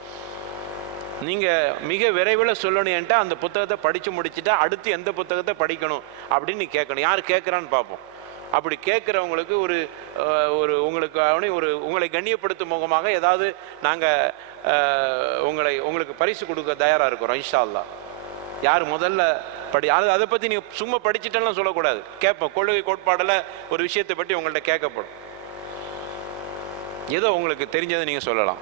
நீங்கள் மிக விரைவில் சொல்லணும். என்கிட்ட அந்த புத்தகத்தை படித்து முடிச்சுட்டா அடுத்து எந்த புத்தகத்தை படிக்கணும் அப்படின்னு நீ கேட்கணும். யார் கேட்குறான்னு பார்ப்போம். அப்படி கேட்குறவங்களுக்கு ஒரு உங்களை கண்ணியப்படுத்தும் முகமாக ஏதாவது நாங்கள் உங்களுக்கு பரிசு கொடுக்க தயாராக இருக்கிறோம் இன்ஷா அல்லாஹ். யார் முதல்ல அதை பற்றி நீங்கள் சும்மா படிச்சுட்டெல்லாம் சொல்லக்கூடாது. கேட்போம். கொள்கை கோட்பாடில் ஒரு விஷயத்தை பற்றி உங்கள்கிட்ட கேட்கப்படும். ஏதோ உங்களுக்கு தெரிஞ்சதை நீங்கள் சொல்லலாம்.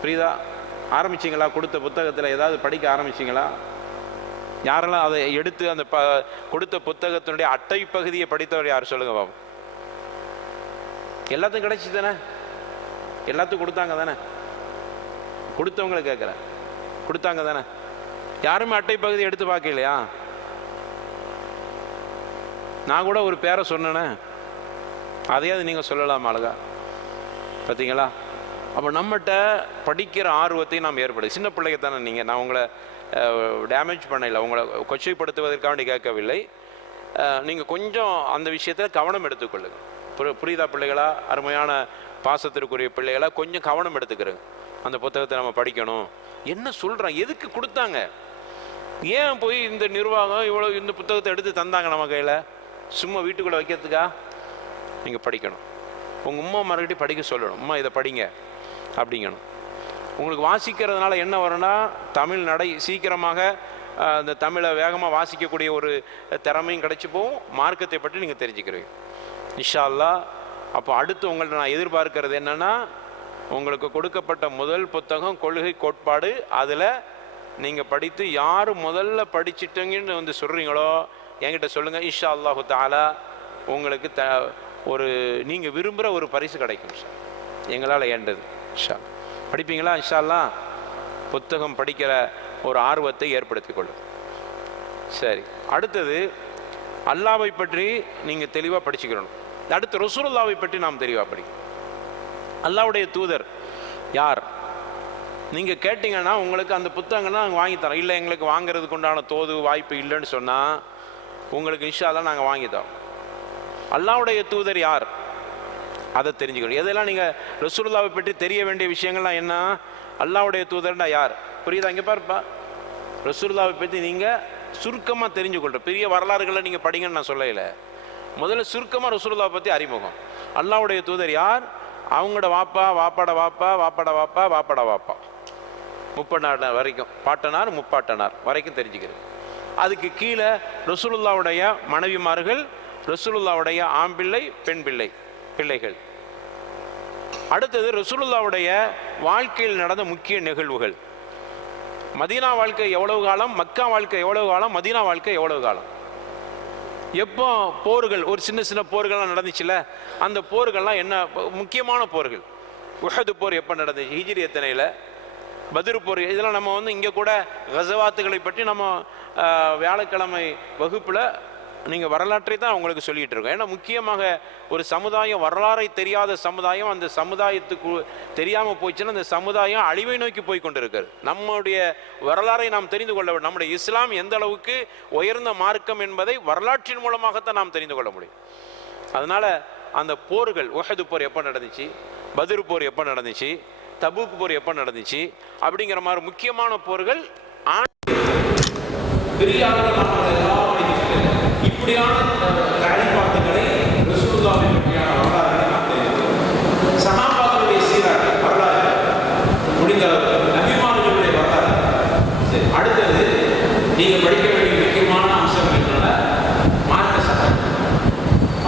புரியுதா? ஆரம்பிச்சிங்களா? கொடுத்த புத்தகத்தில் ஏதாவது படிக்க ஆரம்பிச்சிங்களா? யாரெல்லாம் அதை எடுத்து அந்த கொடுத்த புத்தகத்தினுடைய அட்டை பகுதியை படித்தவர் யார் சொல்லுங்க பாபு? எல்லாத்துக்கும் கிடைச்சி தானே? எல்லாத்துக்கும் கொடுத்தாங்க தானே? கொடுத்தவங்களை கேட்குறேன், கொடுத்தாங்க தானே? யாருமே அட்டை பகுதி எடுத்து பார்க்கலையா? நான் கூட ஒரு பேரை சொன்னேனே, அதையாவது நீங்கள் சொல்லலாம் அழகா. பார்த்தீங்களா? அப்போ நம்மகிட்ட படிக்கிற ஆர்வத்தை நாம் ஏற்படுது. சின்ன பிள்ளைங்க தானே நீங்கள், நான் உங்களை டேமேஜ் பண்ணல, உங்களை கொச்சைப்படுத்துவதற்காண்டி கேட்கவில்லை. நீங்கள் கொஞ்சம் அந்த விஷயத்தில் கவனம் எடுத்துக்கொள்ளுங்க. புரியுதா பிள்ளைகளா? அருமையான பாசத்திற்குரிய பிள்ளைகளா, கொஞ்சம் கவனம் எடுத்துக்கிறேங்க. அந்த புத்தகத்தை நம்ம படிக்கணும். என்ன சொல்கிறான், எதுக்கு கொடுத்தாங்க, ஏன் போய் இந்த நிர்வாகம் இவ்வளோ இந்த புத்தகத்தை எடுத்து தந்தாங்க நம்ம கையில்? சும்மா வீட்டுக்குள்ளே வைக்கிறதுக்கா? நீங்கள் படிக்கணும். உங்கள் அம்மா மறுபடியும் படிக்க சொல்லணும். அம்மா இதை படிங்க அப்படிங்கணும். உங்களுக்கு வாசிக்கிறதுனால என்ன வரும்னா, தமிழ் நடை சீக்கிரமாக அந்த தமிழை வேகமாக வாசிக்கக்கூடிய ஒரு திறமையும் கிடைச்சி போகும். மார்க்கத்தை பற்றி நீங்கள் தெரிஞ்சுக்கிறீங்க இன்ஷா அல்லாஹ். அப்போ அடுத்து உங்கள்ட்ட நான் எதிர்பார்க்கறது என்னென்னா, உங்களுக்கு கொடுக்கப்பட்ட முதல் புத்தகம் கொள்கை கோட்பாடு. அதில் நீங்கள் படித்து யார் முதல்ல படிச்சுட்டீங்கன்னு வந்து சொல்கிறீங்களோ என்கிட்ட சொல்லுங்கள். இன்ஷா அல்லாஹு தஆலா உங்களுக்கு நீங்கள் விரும்புகிற ஒரு பரிசு கிடைக்கும் சார், எங்களால் ஏண்டது. இன்ஷா படிப்பீங்களா? இன்ஷா அல்லாஹ் புத்தகம் படிக்கிற ஒரு ஆர்வத்தை ஏற்படுத்தி கொள்ளும். சரி, அடுத்தது அல்லாஹ்வை பற்றி நீங்கள் தெளிவாக படிச்சுக்கிறணும். அடுத்து ரசூலுல்லாஹ்வை பற்றி நாம் தெளிவாக படிக்கணும். அல்லாஹ்வுடைய தூதர் யார் நீங்கள் கேட்டிங்கன்னா உங்களுக்கு அந்த புத்தகங்கள்லாம் நாங்கள் வாங்கித்தரோம். இல்லை எங்களுக்கு வாங்கிறதுக்கு உண்டான தோது வாய்ப்பு இல்லைன்னு சொன்னால் உங்களுக்கு இன்ஷா அல்லாஹ் நாங்கள் வாங்கித்தரோம். அல்லாஹ்வுடைய தூதர் யார் அதை தெரிஞ்சுக்கணும். எதெல்லாம் நீங்கள் ரசூலுல்லாஹ்வை பற்றி தெரிய வேண்டிய விஷயங்கள்லாம் என்ன? அல்லாஹ்வுடைய தூதர்னா யார் புரியுதா? இங்கே பாருப்பா, ரசூலுல்லாஹ்வை பற்றி நீங்கள் சுருக்கமாக தெரிஞ்சுக்கொள்கிற பெரிய வரலாறுகளை நீங்கள் படிங்கன்னு நான் சொல்லலை. முதல்ல சுருக்கமாக ரசூலுல்லாஹ்வை பற்றி அறிமுகம். அல்லாஹ்வுடைய தூதர் யார், அவங்களோட வாப்பா, வாப்பாட வாப்பா, வாப்பாட வாப்பா, வாப்பாட வாப்பா, முப்பாட்டனார் வரைக்கும், பாட்டனார் முப்பாட்டனார் வரைக்கும் தெரிஞ்சுக்கிறது. அதுக்கு கீழே ரசூலுல்லாஹ்வுடைய மனைவிமார்கள், ரசூலுல்லாஹ்வுடைய ஆம்பிள்ளை பெண் பிள்ளைகள். அடுத்தது ரசூலுல்லாஹ்வுடைய வாழ்க்கையில் நடந்த முக்கிய நிகழ்வுகள். மதீனா வாழ்க்கை எவ்வளவு காலம், மக்கா வாழ்க்கை எவ்வளவு காலம், மதீனா வாழ்க்கை எவ்வளவு காலம், எப்போ போர்கள், ஒரு சின்ன சின்ன போர்கள்லாம் நடந்துச்சுல, அந்த போர்கள்லாம் என்ன முக்கியமான போர்கள். உஹது போர் எப்போ நடந்துச்சு, ஹிஜ்ரி எத்தனையில், பத்ர் போர், இதெல்லாம் நம்ம வந்து இங்கே கூட கஸவாத்துகளை பற்றி நம்ம வியாழக்கிழமை வகுப்பில் நீங்கள் வரலாற்றை தான் உங்களுக்கு சொல்லிகிட்டு இருக்கோம். ஏன்னா முக்கியமாக ஒரு சமுதாயம் வரலாறை தெரியாத சமுதாயம், அந்த சமுதாயத்துக்கு தெரியாமல் போயிடுச்சுன்னா அந்த சமுதாயம் அழிவை நோக்கி போய் கொண்டு இருக்கிறது. நம்முடைய வரலாறை நாம் தெரிந்து கொள்ள வேண்டும். நம்முடைய இஸ்லாம் எந்த அளவுக்கு உயர்ந்த மார்க்கம் என்பதை வரலாற்றின் மூலமாகத்தான் நாம் தெரிந்து கொள்ள முடியும். அதனால் அந்த போர்கள், உஹது போர் எப்போ நடந்துச்சு, பத்ர் போர் எப்போ நடந்துச்சு, தபூக் போர் எப்போ நடந்துச்சு, அப்படிங்கிற மாதிரி முக்கியமான போர்கள் இப்படியான தாரிஃபாத்துகளை ரசூலுல்லாஹ்வை பற்றியான வரலாறுகளை நாம் தெரிந்து, சஹாபாக்களுடைய சீராக வரலாறு, முடிந்த நபிமார்களுடைய வரலாறு. அடுத்தது நீங்கள் படிக்க வேண்டிய முக்கியமான அம்சம் என்னன்னா மார்க்க சட்டம்.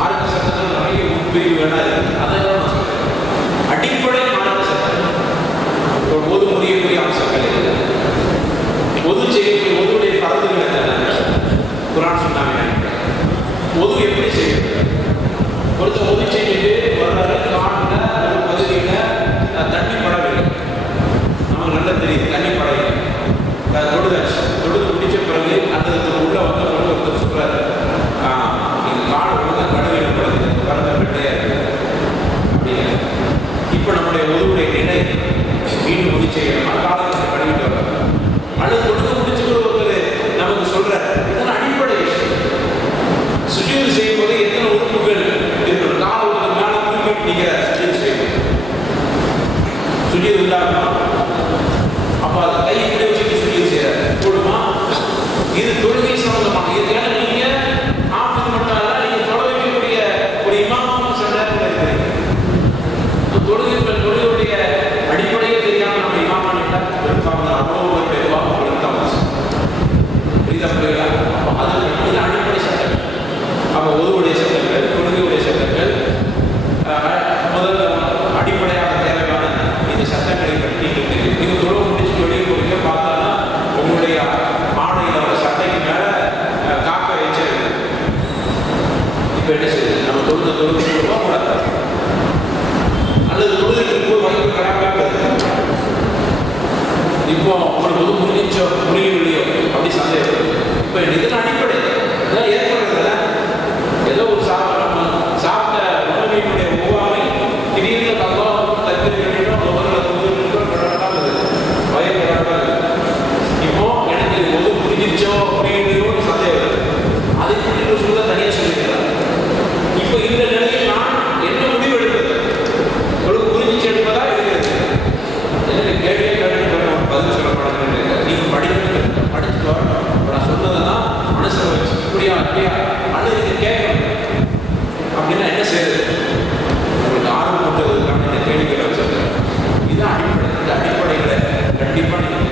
மார்க்க சட்டத்தில் நிறைய உட்பிரிவுகளாக இருக்குது. அதெல்லாம் நான் சொல்கிறேன். அடிப்படை மார்க்க சட்டம், ஒரு பொது முறையை உங்களுக்கு எதுவும் புரிஞ்சோ புரியவில்லையோ அப்படி சந்தேகம். இப்போ இதன் அடிப்படை இதெல்லாம் ஏற்படுறதில்ல. ஏதோ ஒரு சாப்பிட்ட உணவினுடைய ஒவ்வாமை திடீர்னு கல்வாவும் தற்போது கட்டிடும் வயது இப்போ எனக்கு எது புரிஞ்சிச்சோ புரியலையோன்னு சந்தேகம். அதை குறித்து சொல்ல தனியாக சொல்லிக்கிறார். இப்போ இந்த நிலையில் நான் என்ன முடிவு எடுப்பது? உங்களுக்கு புரிஞ்சிச்சு எடுப்பதா இருக்கிறது? எனக்கு கேள்வியே கேட்டு பதில் சொல்ல மாட்டேங்கிறீங்க. நீங்கள் படிக்கணும், படிச்சுட்டு வரணும். நான் சொன்னதெல்லாம் மனசில் வச்சு இப்படியா அப்படியா அல்லது நீங்கள் கேட்கணும் அப்படின்னா என்ன செய்யுது? உங்களுக்கு ஆர்வம் கொண்டதுக்கான இந்த கேள்விகளை வச்சிருக்கேன். இதுதான் அடிப்படை. இந்த அடிப்படைகளை கண்டிப்பாக நீங்கள்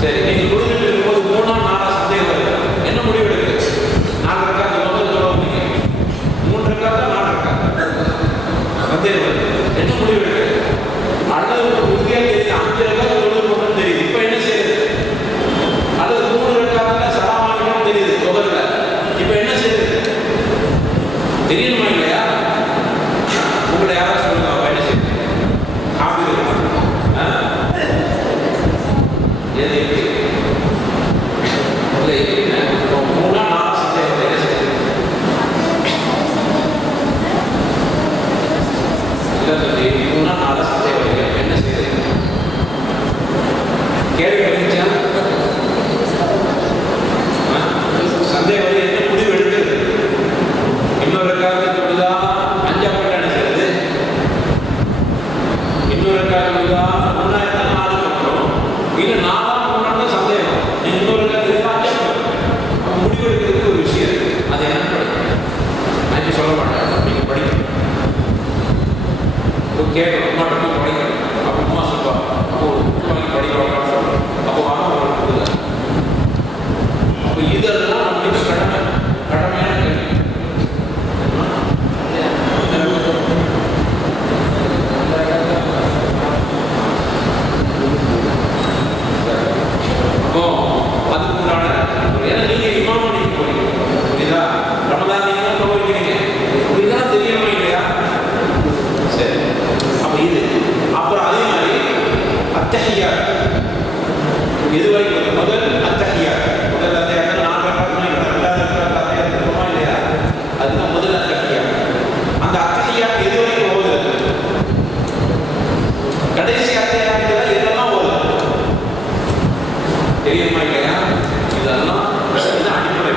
சரி. நீங்கள் கொடுத்துட்டு இருக்கும்போது 3 4 சந்தேகம் வருது. என்ன முடிவு எடுக்குது? 4 ரக்காத்து முதல் தொழுவீங்க, 3 ரக்காத்தா 4 ரக்காத்தா சந்தேகம் வருது. என்ன முடிவு எடுக்குது? அல்லது ஒரு உறுதியாக தெரியுது 5 ரக்காத்து தொழுவணும் தெரியுது. இப்போ என்ன செய்யுது? அல்லது 3 ரக்காத்துல சலாமானிக்கணும் தெரியுது தொகல்ல. இப்போ என்ன செய்யுது? தெரியணுமா இல்லையா? உங்களை யாராவது சொல்லுங்க. அப்போ என்ன செய்யுது? காப்பி எது எப்படி இல்லை எப்படின்னா 3 4 சந்தேகம் என்ன செய்யுது? இல்லை சொல்லி 3 4 சந்தேகம் என்ன செய்யுது? கேள்வி பண்ணிச்சா? சந்தேகம் என்ன முடிவு எடுக்கிறது? இன்னொரு காரணத்தை தொடுதா 5 என்ன செய்யுது? இன்னொரு காரணம் தொடுதா 3 4 இல்லை 4 சந்தேகம். நீங்க இன்னொரு முடிவு எடுக்கிறதுக்கு ஒரு விஷயம் இருக்கு. அது என்னன்னு படிக்கணும். நான் சொல்ல மாட்டேன். நீங்க படிக்கணும், கேட்கணும், மட்டும் படிக்கணும். அப்போ அம்மா சொல்லுவா, அப்போ வாங்கி படிக்கிறோம் சொல்றோம். அப்போ வாங்க புரியுது. அப்போ இதெல்லாம் நம்மளுக்கு கடமையான கேள்வி. அப்போ அதுக்கு உண்டான ஏன்னா நீங்க இமாமா நீங்க போறீங்க புரியுதா? ரமதான் நீங்க தான் போகிறீங்க. இதெல்லாம் தெரியுமா இல்லையா? சரி. அப்போ இது அப்புறம் அதே மாதிரி அத்தஹியா எது வரைக்கும் முதல் அத்தஹியா முதல் அத்தஹியா 4 ரக்காத்துனா 2வது அத்தஹியா இருக்குமா இல்லையா? அதுதான் முதல் அத்தஹியா. அந்த அத்தஹியா எது வரைக்கும் ஓதுறது? கடைசி அத்தஹியாத்துல எதெல்லாம் ஓதுறது தெரியுமா இல்லையா? இதெல்லாம் அடிப்படை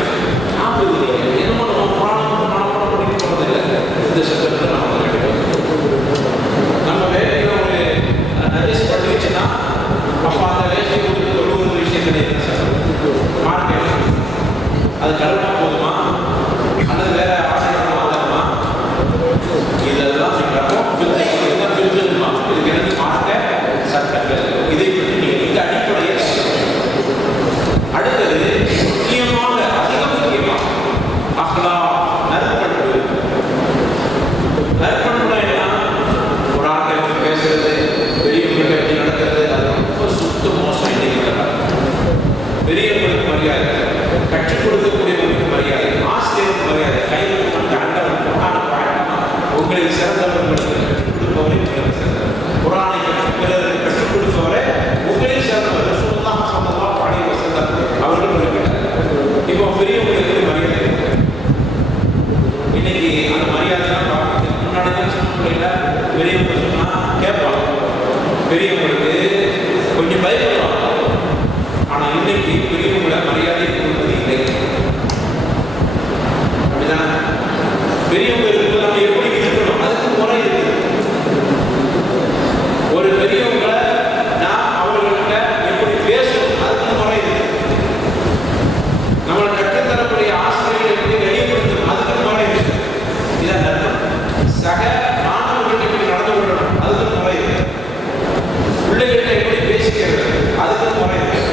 என்னமோ நம்ம புராணம் பண்ணி போறதில்லை. இந்த சட்டத்தில் நம்ம நம்ம வேலையில் ஒரு நஜஸ் பண்ணிச்சுன்னா அப்போ அந்த வேலையை கொடுத்து தொழுவது விஷயம் கிடையாது. மார்க்கெட் அது கழுவினா போதுமா அல்லது வேற ஆசையாக வாங்கணுமா? இதெல்லாம் இதுக்கு எனக்கு மார்க்க சட்டங்கள் இதை பற்றி நீங்கள் இந்த அடிப்படையில் அடுத்தது முக்கியமாக அதிக முக்கியமாக அஹ்லா நற்பண்பு. நற்பண்புனா என்ன? ஒரு ஆட்டை எப்படி பேசுறது, பெரியவங்களுக்கு எப்படி நடக்கிறது, அது ரொம்ப சுத்த மோசம். இன்னைக்கு பெரியவங்களுக்கு மரியாதை, கற்றுக் கொடுக்கக்கூடியவங்களுக்கு மரியாதை, ஆசிரியருக்கு மரியாதை, கையில் அண்டவன் உங்களில் சிறந்தவர்களுக்கு கற்றுக் கொடுப்பவரை உங்களுக்கு சிறந்தவர். குரானை பிறருக்கு கற்றுக் கொடுப்பவரை உங்களில் சிறந்தவர். ரசூலுல்லாஹி ஸல்லல்லாஹு அலைஹி வஸல்லம் அவர்கள் குறிப்பிட்டார். இப்போ பெரியவங்களுக்கு மரியாதை இன்னைக்கு அந்த மரியாதைலாம் பார்க்குறது முன்னாடி தான் சொன்ன பெரியவங்க சொன்னால் கேட்பாங்க, பெரியவங்களுக்கு கொஞ்சம் பயப்படுவாங்க. ஆனால் இன்னைக்கு பெரியவங்களை மரியாதை கொடுப்பது இல்லை. அப்படிதானே? பெரியவங்க இருக்கும்போது நம்ம எப்படி இருக்கணும் அதுக்கு முறை இருக்குது. ஒரு பெரியவங்களை நான் அவர்கள்ட்ட எப்படி பேசணும் அதுக்கு முறை இருக்குது. நம்மளை கற்றுத்தரக்கூடிய ஆசிரியர்கள் எப்படி வெளிப்படுத்தணும் அதுக்கு முறை இருக்குது. இதான் நற்பண்பு. சக மாணவர்கள் எப்படி நடந்து கொள்ளணும் அதுக்கு முறை இருக்குது. பிள்ளைகள்கிட்ட எப்படி பேசிக்கிறது அதுக்கு முறை இருக்குது.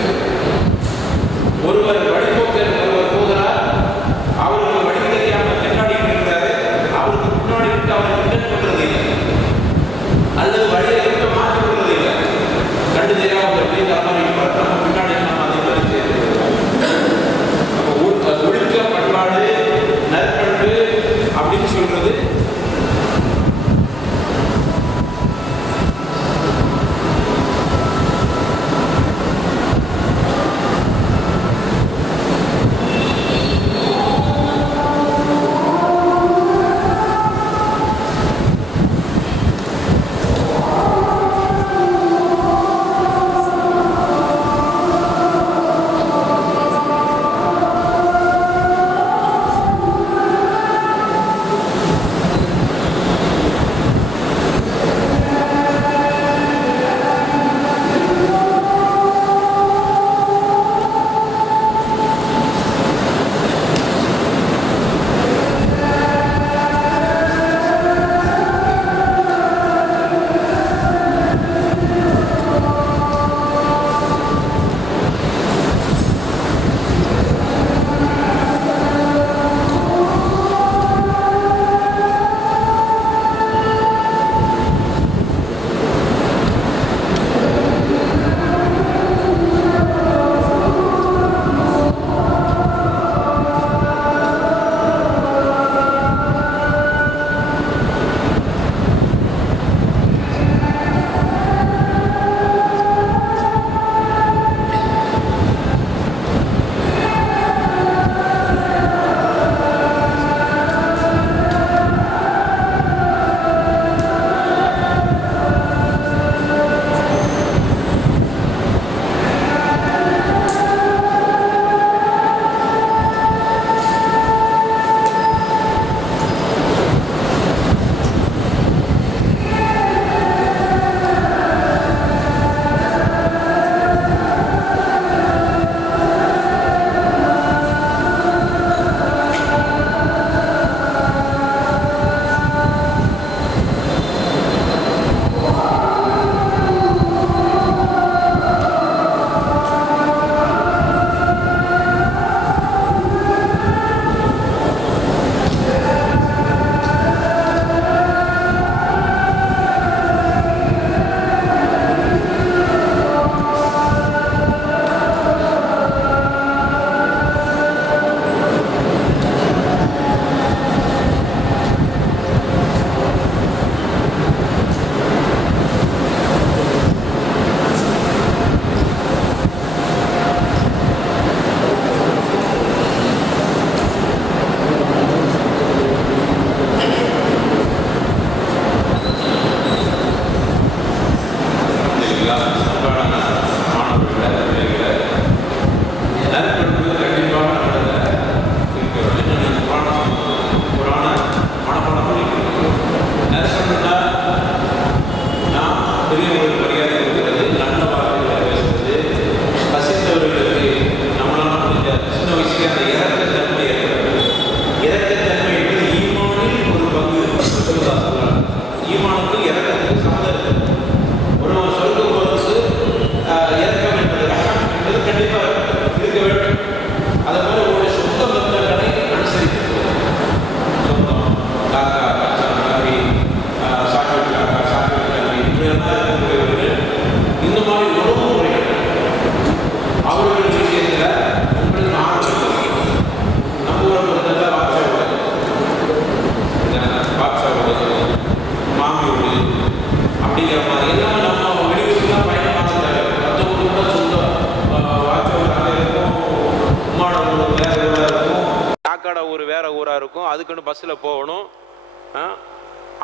தூரமாக இருக்கும், அதுக்குன்னு பஸ்ஸில் போகணும்.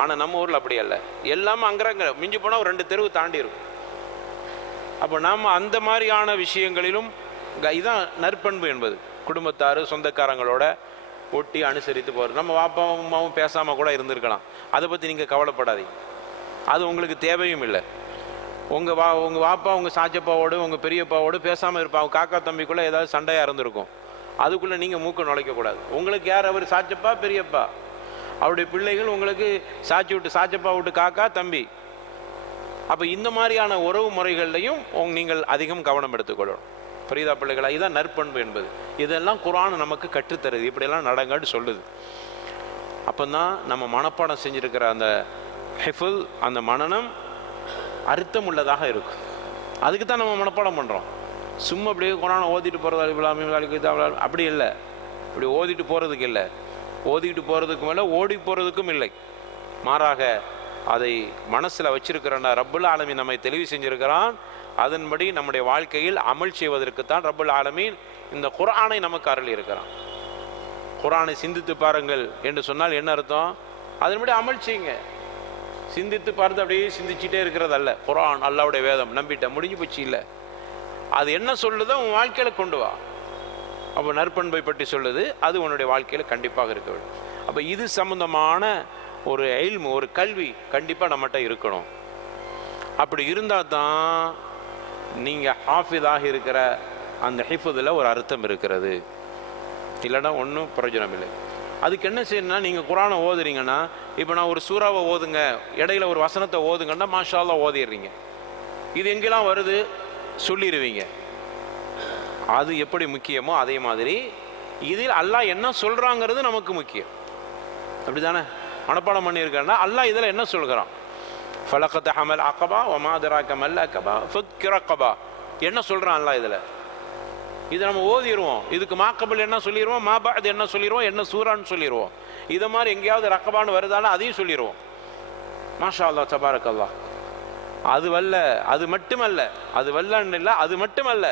ஆனால் நம்ம ஊரில் அப்படி அல்ல, எல்லாமே அங்கங்க மிஞ்சி போனால் ஒரு 2 தெருவு தாண்டி இருக்கும். அப்போ நாம் அந்த மாதிரியான விஷயங்களிலும் இதுதான் நற்பண்பு என்பது. குடும்பத்தார் சொந்தக்காரங்களோட ஒட்டி அனுசரித்து போகிறது. நம்ம வாப்பாவும் அம்மாவும் பேசாமல் கூட இருந்திருக்கலாம், அதை பற்றி நீங்கள் கவலைப்படாதீங்க, அது உங்களுக்கு தேவையும் இல்லை. உங்கள் வாப்பா உங்கள் சாச்சப்பாவோடு உங்கள் பெரியப்பாவோடு பேசாமல் இருப்பாங்க, காக்கா தம்பிக்குள்ளே ஏதாவது சண்டையாக இருந்திருக்கும், அதுக்குள்ளே நீங்கள் மூக்க நுழைக்கக்கூடாது. உங்களுக்கு யார் அவர்? சாச்சப்பா பெரியப்பா. அவருடைய பிள்ளைகள் உங்களுக்கு சாச்சப்பா விட்டு காக்கா தம்பி. அப்போ இந்த மாதிரியான உறவு முறைகள்லையும் நீங்கள் அதிகம் கவனம் எடுத்துக்கொள்ளணும். புரியுதா பிள்ளைகளா? இதுதான் நற்பண்பு என்பது. இதெல்லாம் குர்ஆன் நமக்கு கற்றுத்தருது, இப்படியெல்லாம் நடங்கன்னு சொல்லுது. அப்போ தான் நம்ம மனப்பாடம் செஞ்சுருக்கிற அந்த ஹிஃபுல், அந்த மனனம் அர்த்தம் உள்ளதாக இருக்கும். அதுக்கு தான் நம்ம மனப்பாடம் பண்ணுறோம். சும்மா அப்படியே குர்ஆனை ஓதிட்டு போகிறது அப்படி இல்லை, இப்படி ஓதிட்டு போகிறதுக்கு இல்லை, ஓதிட்டு போகிறதுக்கு மேலே ஓடி போகிறதுக்கும் இல்லை. மாறாக அதை மனசில் வச்சிருக்கிறன்னா ரப்புல் ஆலமீன் நம்மை தெளிவு செஞ்சிருக்கிறான். அதன்படி நம்முடைய வாழ்க்கையில் அமல் செய்வதற்குத்தான் ரப்புல் ஆலமீன் இந்த குர்ஆனை நமக்கு அருளி இருக்கிறான். குர்ஆனை சிந்தித்து பாருங்கள் என்று சொன்னால் என்ன அர்த்தம்? அதன்படி அமல் செய்யுங்க. சிந்தித்து பார்த்து அப்படியே சிந்திச்சுட்டே இருக்கிறது அல்ல. குர்ஆன் அல்லாஹ்வுடைய வேதம், நம்பிட்ட முடிஞ்சு போச்சு இல்லை, அது என்ன சொல்லுதோ உன் வாழ்க்கையில் கொண்டு வா. அப்போ நற்பண்பை பற்றி சொல்லுது, அது உன்னுடைய வாழ்க்கையில் கண்டிப்பாக இருக்க வேண்டும். அப்போ இது சம்பந்தமான ஒரு இல்மு, ஒரு கல்வி கண்டிப்பாக நம்மகிட்ட இருக்கணும். அப்படி இருந்தால் தான் நீங்கள் ஹாஃபிதாக இருக்கிற அந்த ஹிஃபுதில் ஒரு அர்த்தம் இருக்கிறது, இல்லைன்னா ஒன்றும் பிரயோஜனம் இல்லை. அதுக்கு என்ன செய்யணும்னா, நீங்கள் குர்ஆனை ஓதுறீங்கன்னா, இப்போ நான் ஒரு சூறாவை ஓதுங்க, இடையில ஒரு வசனத்தை ஓதுங்கன்னா மாஷா அல்லாஹ் ஓதிடுறீங்க. இது எங்கெல்லாம் வருது சொல்லிடுவீங்க. அது எப்படி முக்கியமோ அதே மாதிரி இதில் அல்லாஹ் என்ன சொல்கிறாங்கிறது நமக்கு முக்கியம். அப்படி தானே? மனப்பாடம் பண்ணியிருக்காருன்னா அல்லாஹ் இதில் என்ன சொல்கிறான்? ஃபலகத் ஹமல் அகபா வமா அதராக மல் அகபா ஃபக் ரகபா, என்ன சொல்கிறான் அல்லாஹ் இதில்? இதை நம்ம ஓதிடுவோம். இதுக்கு மாக்கபல் என்ன சொல்லிடுவோம், மாபாத் என்ன சொல்லிடுவோம், என்ன சூரான்னு சொல்லிடுவோம். இதை மாதிரி எங்கேயாவது ரக்கபான்னு வருதானா அதையும் சொல்லிடுவோம். மாஷா அல்லாஹ் தபாரக் அல்லாஹ். அது வல்ல, அது மட்டுமல்ல, அது வல்லன்னு இல்லை, அது மட்டுமல்ல,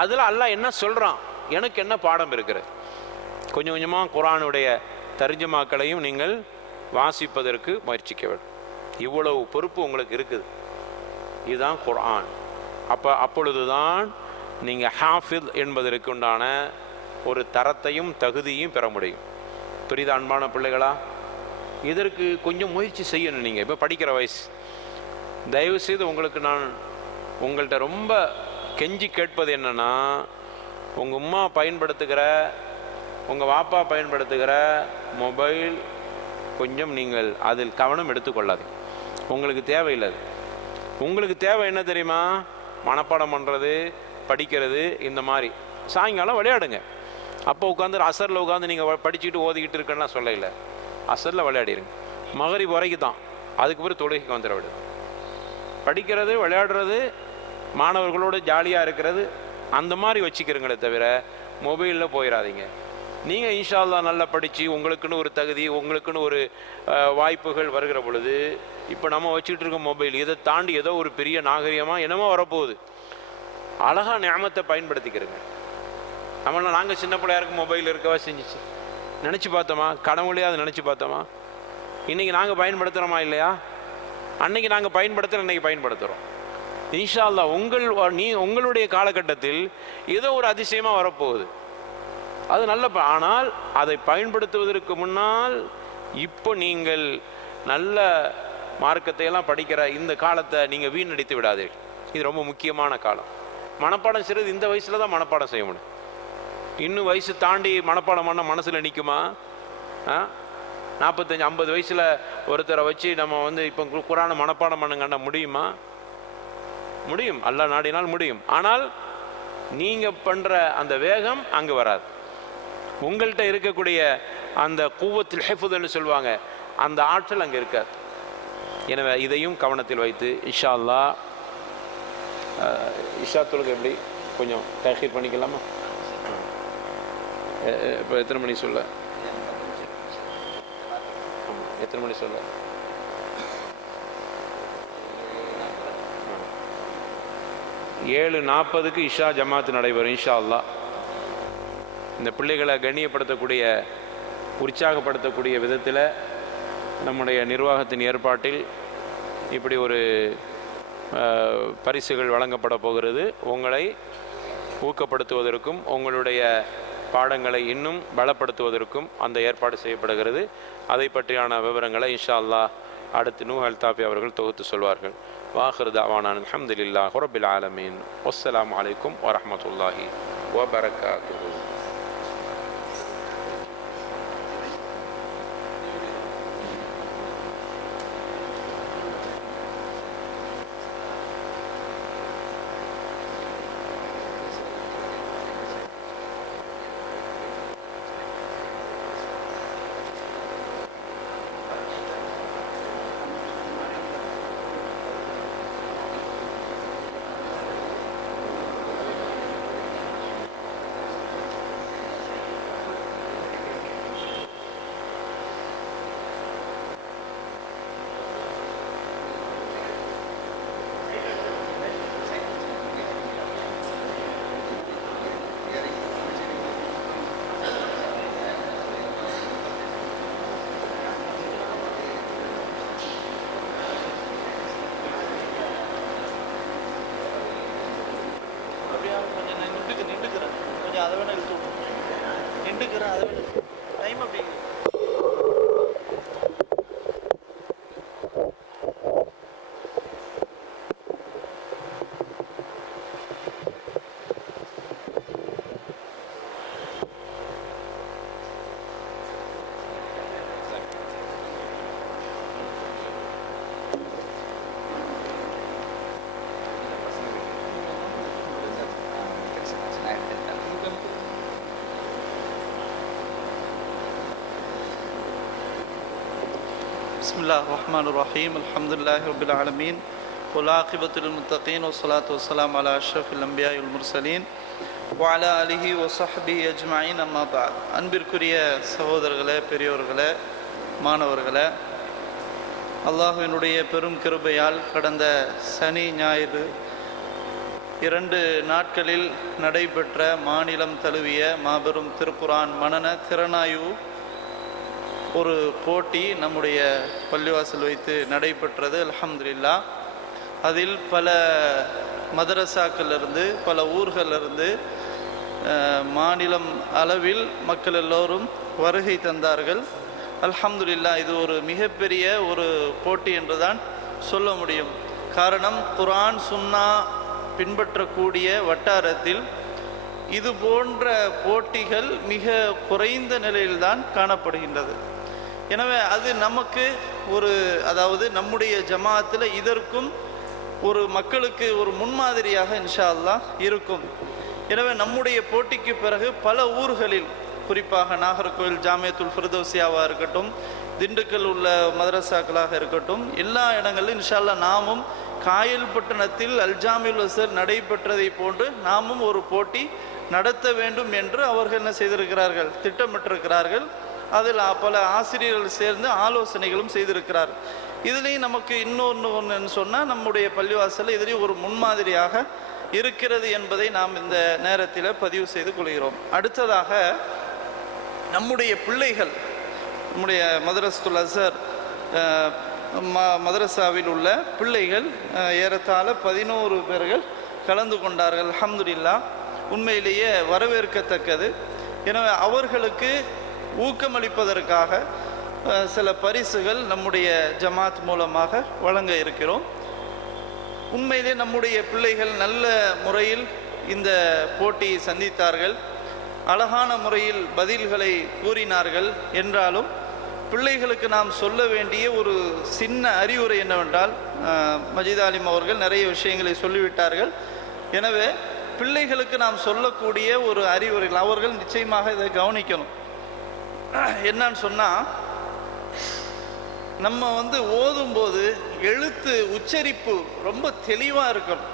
அதில் அல்லாஹ் என்ன சொல்கிறான், எனக்கு என்ன பாடம் இருக்கிறது. கொஞ்சம் கொஞ்சமாக குர்ஆனுடைய தர்ஜமாக்களையும் நீங்கள் வாசிப்பதற்கு முயற்சிக்க வேண்டும். இவ்வளவு பொறுப்பு உங்களுக்கு இருக்குது. இதுதான் குர்ஆன். அப்பொழுதுதான் நீங்கள் ஹாஃபித் என்பதற்கு உண்டான ஒரு தரத்தையும் தகுதியும் பெற முடியும். பெரித அன்பான பிள்ளைகளா, இதற்கு கொஞ்சம் முயற்சி செய்யணும். நீங்கள் இப்போ படிக்கிற வயசு, தயவுசெய்து உங்களுக்கு நான் உங்கள்கிட்ட ரொம்ப கெஞ்சி கேட்பது என்னென்னா, உங்கள் அம்மா பயன்படுத்துகிற, உங்கள் வாப்பா பயன்படுத்துகிற மொபைல் கொஞ்சம் நீங்கள் அதில் கவனம் எடுத்துக்கொள்ளாது. உங்களுக்கு தேவையில்லை. உங்களுக்கு தேவை என்ன தெரியுமா? மனப்பாடம் பண்ணுறது, படிக்கிறது. இந்த மாதிரி சாயங்காலம் விளையாடுங்க. அப்போ உட்காந்து அசரில் உட்காந்து நீங்கள் படிச்சுக்கிட்டு ஓதிக்கிட்டு இருக்கேன்னா சொல்ல இல்லை, அசரில் விளையாடிடுங்க. மகரிப் வரைக்கும் தான், அதுக்கு பிறகு தொழுகைக்கு வந்துட விடுது. படிக்கிறது, விளையாடுறது, மாணவர்களோடு ஜாலியாக இருக்கிறது, அந்த மாதிரி வச்சுக்கிறீங்களே தவிர மொபைலில் போயிடாதீங்க. நீங்கள் இன்ஷா அல்லாஹ் நல்லா படித்து உங்களுக்குன்னு ஒரு தகுதி, உங்களுக்குன்னு ஒரு வாய்ப்புகள் வருகிற பொழுது, இப்போ நம்ம வச்சுக்கிட்டு இருக்க மொபைல் இதை தாண்டி ஏதோ ஒரு பெரிய நாகரிகமாக என்னமோ வரப்போகுது. அழகாக நியாமத்தை பயன்படுத்திக்கிறங்க. நாங்கள் சின்ன பிள்ளையாருக்கு மொபைல் இருக்கவா செஞ்சிச்சு நினச்சி பார்த்தோமா? கடவுளையே அதை நினச்சி பார்த்தோமா? இன்றைக்கி நாங்கள் பயன்படுத்துகிறோமா இல்லையா? அன்றைக்கி நாங்கள் பயன்படுத்துகிற இன்றைக்கி பயன்படுத்துகிறோம். இன்ஷா அல்லாஹ் உங்களுடைய காலகட்டத்தில் ஏதோ ஒரு அதிசயமாக வரப்போகுது. அது நல்ல, ஆனால் அதை பயன்படுத்துவதற்கு முன்னால் இப்போ நீங்கள் நல்ல மார்க்கத்தை எல்லாம் படிக்கிற இந்த காலத்தை நீங்கள் வீணடித்து விடாதீர்கள். இது ரொம்ப முக்கியமான காலம். மனப்பாடம் செய்கிறது இந்த வயசில் தான் மனப்பாடம் செய்ய முடியும். இன்னும் வயசு தாண்டி மனப்பாடம் பண்ண மனசில் நிற்குமா? 45-50 வயசில் ஒருத்தரை வச்சு நம்ம இப்போ குர்ஆனை மனப்பாடம் பண்ணுங்கன்னா முடியுமா? முடியும், அல்லாஹ் நாடினால் முடியும். ஆனால் நீங்கள் பண்ணுற அந்த வேகம் அங்கே வராது. உங்கள்கிட்ட இருக்கக்கூடிய அந்த குவத்துல் ஹிஃப்துன்னு சொல்லுவாங்க, அந்த ஆற்றல் அங்கே இருக்காது. எனவே இதையும் கவனத்தில் வைத்து இன்ஷா அல்லாஹ் இஷா தொழுகை எப்படி கொஞ்சம் தஹீர் பண்ணிக்கலாமா? இப்போ எத்தனை மணி சொல்ல? எத்தனை மணி சொல்ல? 7:40 இஷா ஜமாத்து நடைபெறும் இன்ஷா அல்லாஹ். இந்த பிள்ளைகளை கண்ணியப்படுத்தக்கூடிய உற்சாகப்படுத்தக்கூடிய விதத்தில் நம்முடைய நிர்வாகத்தின் ஏற்பாட்டில் இப்படி ஒரு பரிசுகள் வழங்கப்பட போகிறது. உங்களை ஊக்கப்படுத்துவதற்கும் உங்களுடைய பாடங்களை இன்னும் பலப்படுத்துவதற்கும் அந்த ஏற்பாடு செய்யப்படுகிறது. அதை பற்றியான விவரங்களை இன்ஷா அல்லாஹ் அடுத்து நூஹ் அல்தாஃபி அவர்கள் தொகுத்து சொல்வார்கள். வாஹிர் தஅவானா அல்ஹம்துலில்லாஹி ரப்பில் ஆலமீன். வஸ்ஸலாமு அலைக்கும் வரஹ்மத்துல்லாஹி வபரகாத்துஹு. பிஸ்மில்லாஹிர் ரஹ்மானிர் ரஹீம். அல்ஹம்துலில்லாஹி ரப்பில் ஆலமீன். வல்-ஆகிபத்து லில்-முத்தகீன். வஸ்ஸலாத்து வஸ்ஸலாமு அலா அஷ்ரஃபில் அன்பியாஇ வல் முர்சலீன் வ அலா ஆலிஹி வ ஸஹ்பிஹி அஜ்மஈன். அம்மா பஅத். அன்பிற்குரிய சகோதரர்களே, பெரியோர்களே, மாணவர்களே, அல்லாஹ்வினுடைய பெரும் கிருபையால் கடந்த சனி ஞாயிறு 2 நாட்களில் நடைபெற்ற மாநிலம் தழுவிய மாபெரும் திருக்குர்ஆன் மனன திறனாய்வு ஒரு போட்டி நம்முடைய பள்ளிவாசல் வைத்து நடைபெற்றது. அல்ஹம்துலில்லாஹ். அதில் பல மதரசாக்களிலிருந்து பல ஊர்களிலிருந்து மாநிலம் அளவில் மக்கள் எல்லோரும் வருகை தந்தார்கள். அல்ஹம்துலில்லாஹ். இது ஒரு மிகப்பெரிய ஒரு போட்டி என்றுதான் சொல்ல முடியும். காரணம், குர்ஆன் சுன்னா பின்பற்றக்கூடிய வட்டாரத்தில் இது போன்ற போட்டிகள் மிக குறைந்த நிலையில்தான் காணப்படுகின்றது. எனவே அது நமக்கு ஒரு, அதாவது நம்முடைய ஜமாத்தில் இதற்கும் ஒரு மக்களுக்கு ஒரு முன்மாதிரியாக இன்ஷா அல்லாஹ் இருக்கும். எனவே நம்முடைய போட்டிக்கு பிறகு பல ஊர்களில், குறிப்பாக நாகர்கோவில் ஜாமியத்துல் ஃபிர்தௌசியாவாக இருக்கட்டும், திண்டுக்கல் உள்ள மதரசாக்களாக இருக்கட்டும், எல்லா இடங்களிலும் இன்ஷா அல்லாஹ் நாமும் காயல்பட்டணத்தில் அல்ஜாமியுல் அஸ்ஹர் நடைபெற்றதை போன்று நாமும் ஒரு போட்டி நடத்த வேண்டும் என்று அவர்கள் என்ன செய்திருக்கிறார்கள், திட்டமிட்டிருக்கிறார்கள். அதில் பல ஆசிரியர்கள் சேர்ந்து ஆலோசனைகளும் செய்திருக்கிறார். இதுலேயும் நமக்கு ஒன்று சொன்னால், நம்முடைய பள்ளிவாசலில் இதுலேயும் ஒரு முன்மாதிரியாக இருக்கிறது என்பதை நாம் இந்த நேரத்தில் பதிவு செய்து கொள்கிறோம். அடுத்ததாக, நம்முடைய பிள்ளைகள், நம்முடைய மதரசத்துல் அஸ்ஹர் மதரசாவில் உள்ள பிள்ளைகள் ஏறத்தாழ 11 பேர்கள் கலந்து கொண்டார்கள். அல்ஹம்துலில்லாஹ். உண்மையிலேயே வரவேற்கத்தக்கது. எனவே அவர்களுக்கு ஊக்கமளிப்பதற்காக சில பரிசுகள் நம்முடைய ஜமாத் மூலமாக வழங்க இருக்கிறோம். உண்மையிலே நம்முடைய பிள்ளைகள் நல்ல முறையில் இந்த போட்டியை சந்தித்தார்கள், அழகான முறையில் பதில்களை கூறினார்கள். என்றாலும் பிள்ளைகளுக்கு நாம் சொல்ல வேண்டிய ஒரு சின்ன அறிவுரை என்னவென்றால், மஜீத் ஆலிம் அவர்கள் நிறைய விஷயங்களை சொல்லிவிட்டார்கள். எனவே பிள்ளைகளுக்கு நாம் சொல்லக்கூடிய ஒரு அறிவுரைகள் அவர்கள் நிச்சயமாக இதை கவனிக்கணும். என்னன்னு சொன்னால், நம்ம ஓதும்போது எழுத்து உச்சரிப்பு ரொம்ப தெளிவாக இருக்கணும்.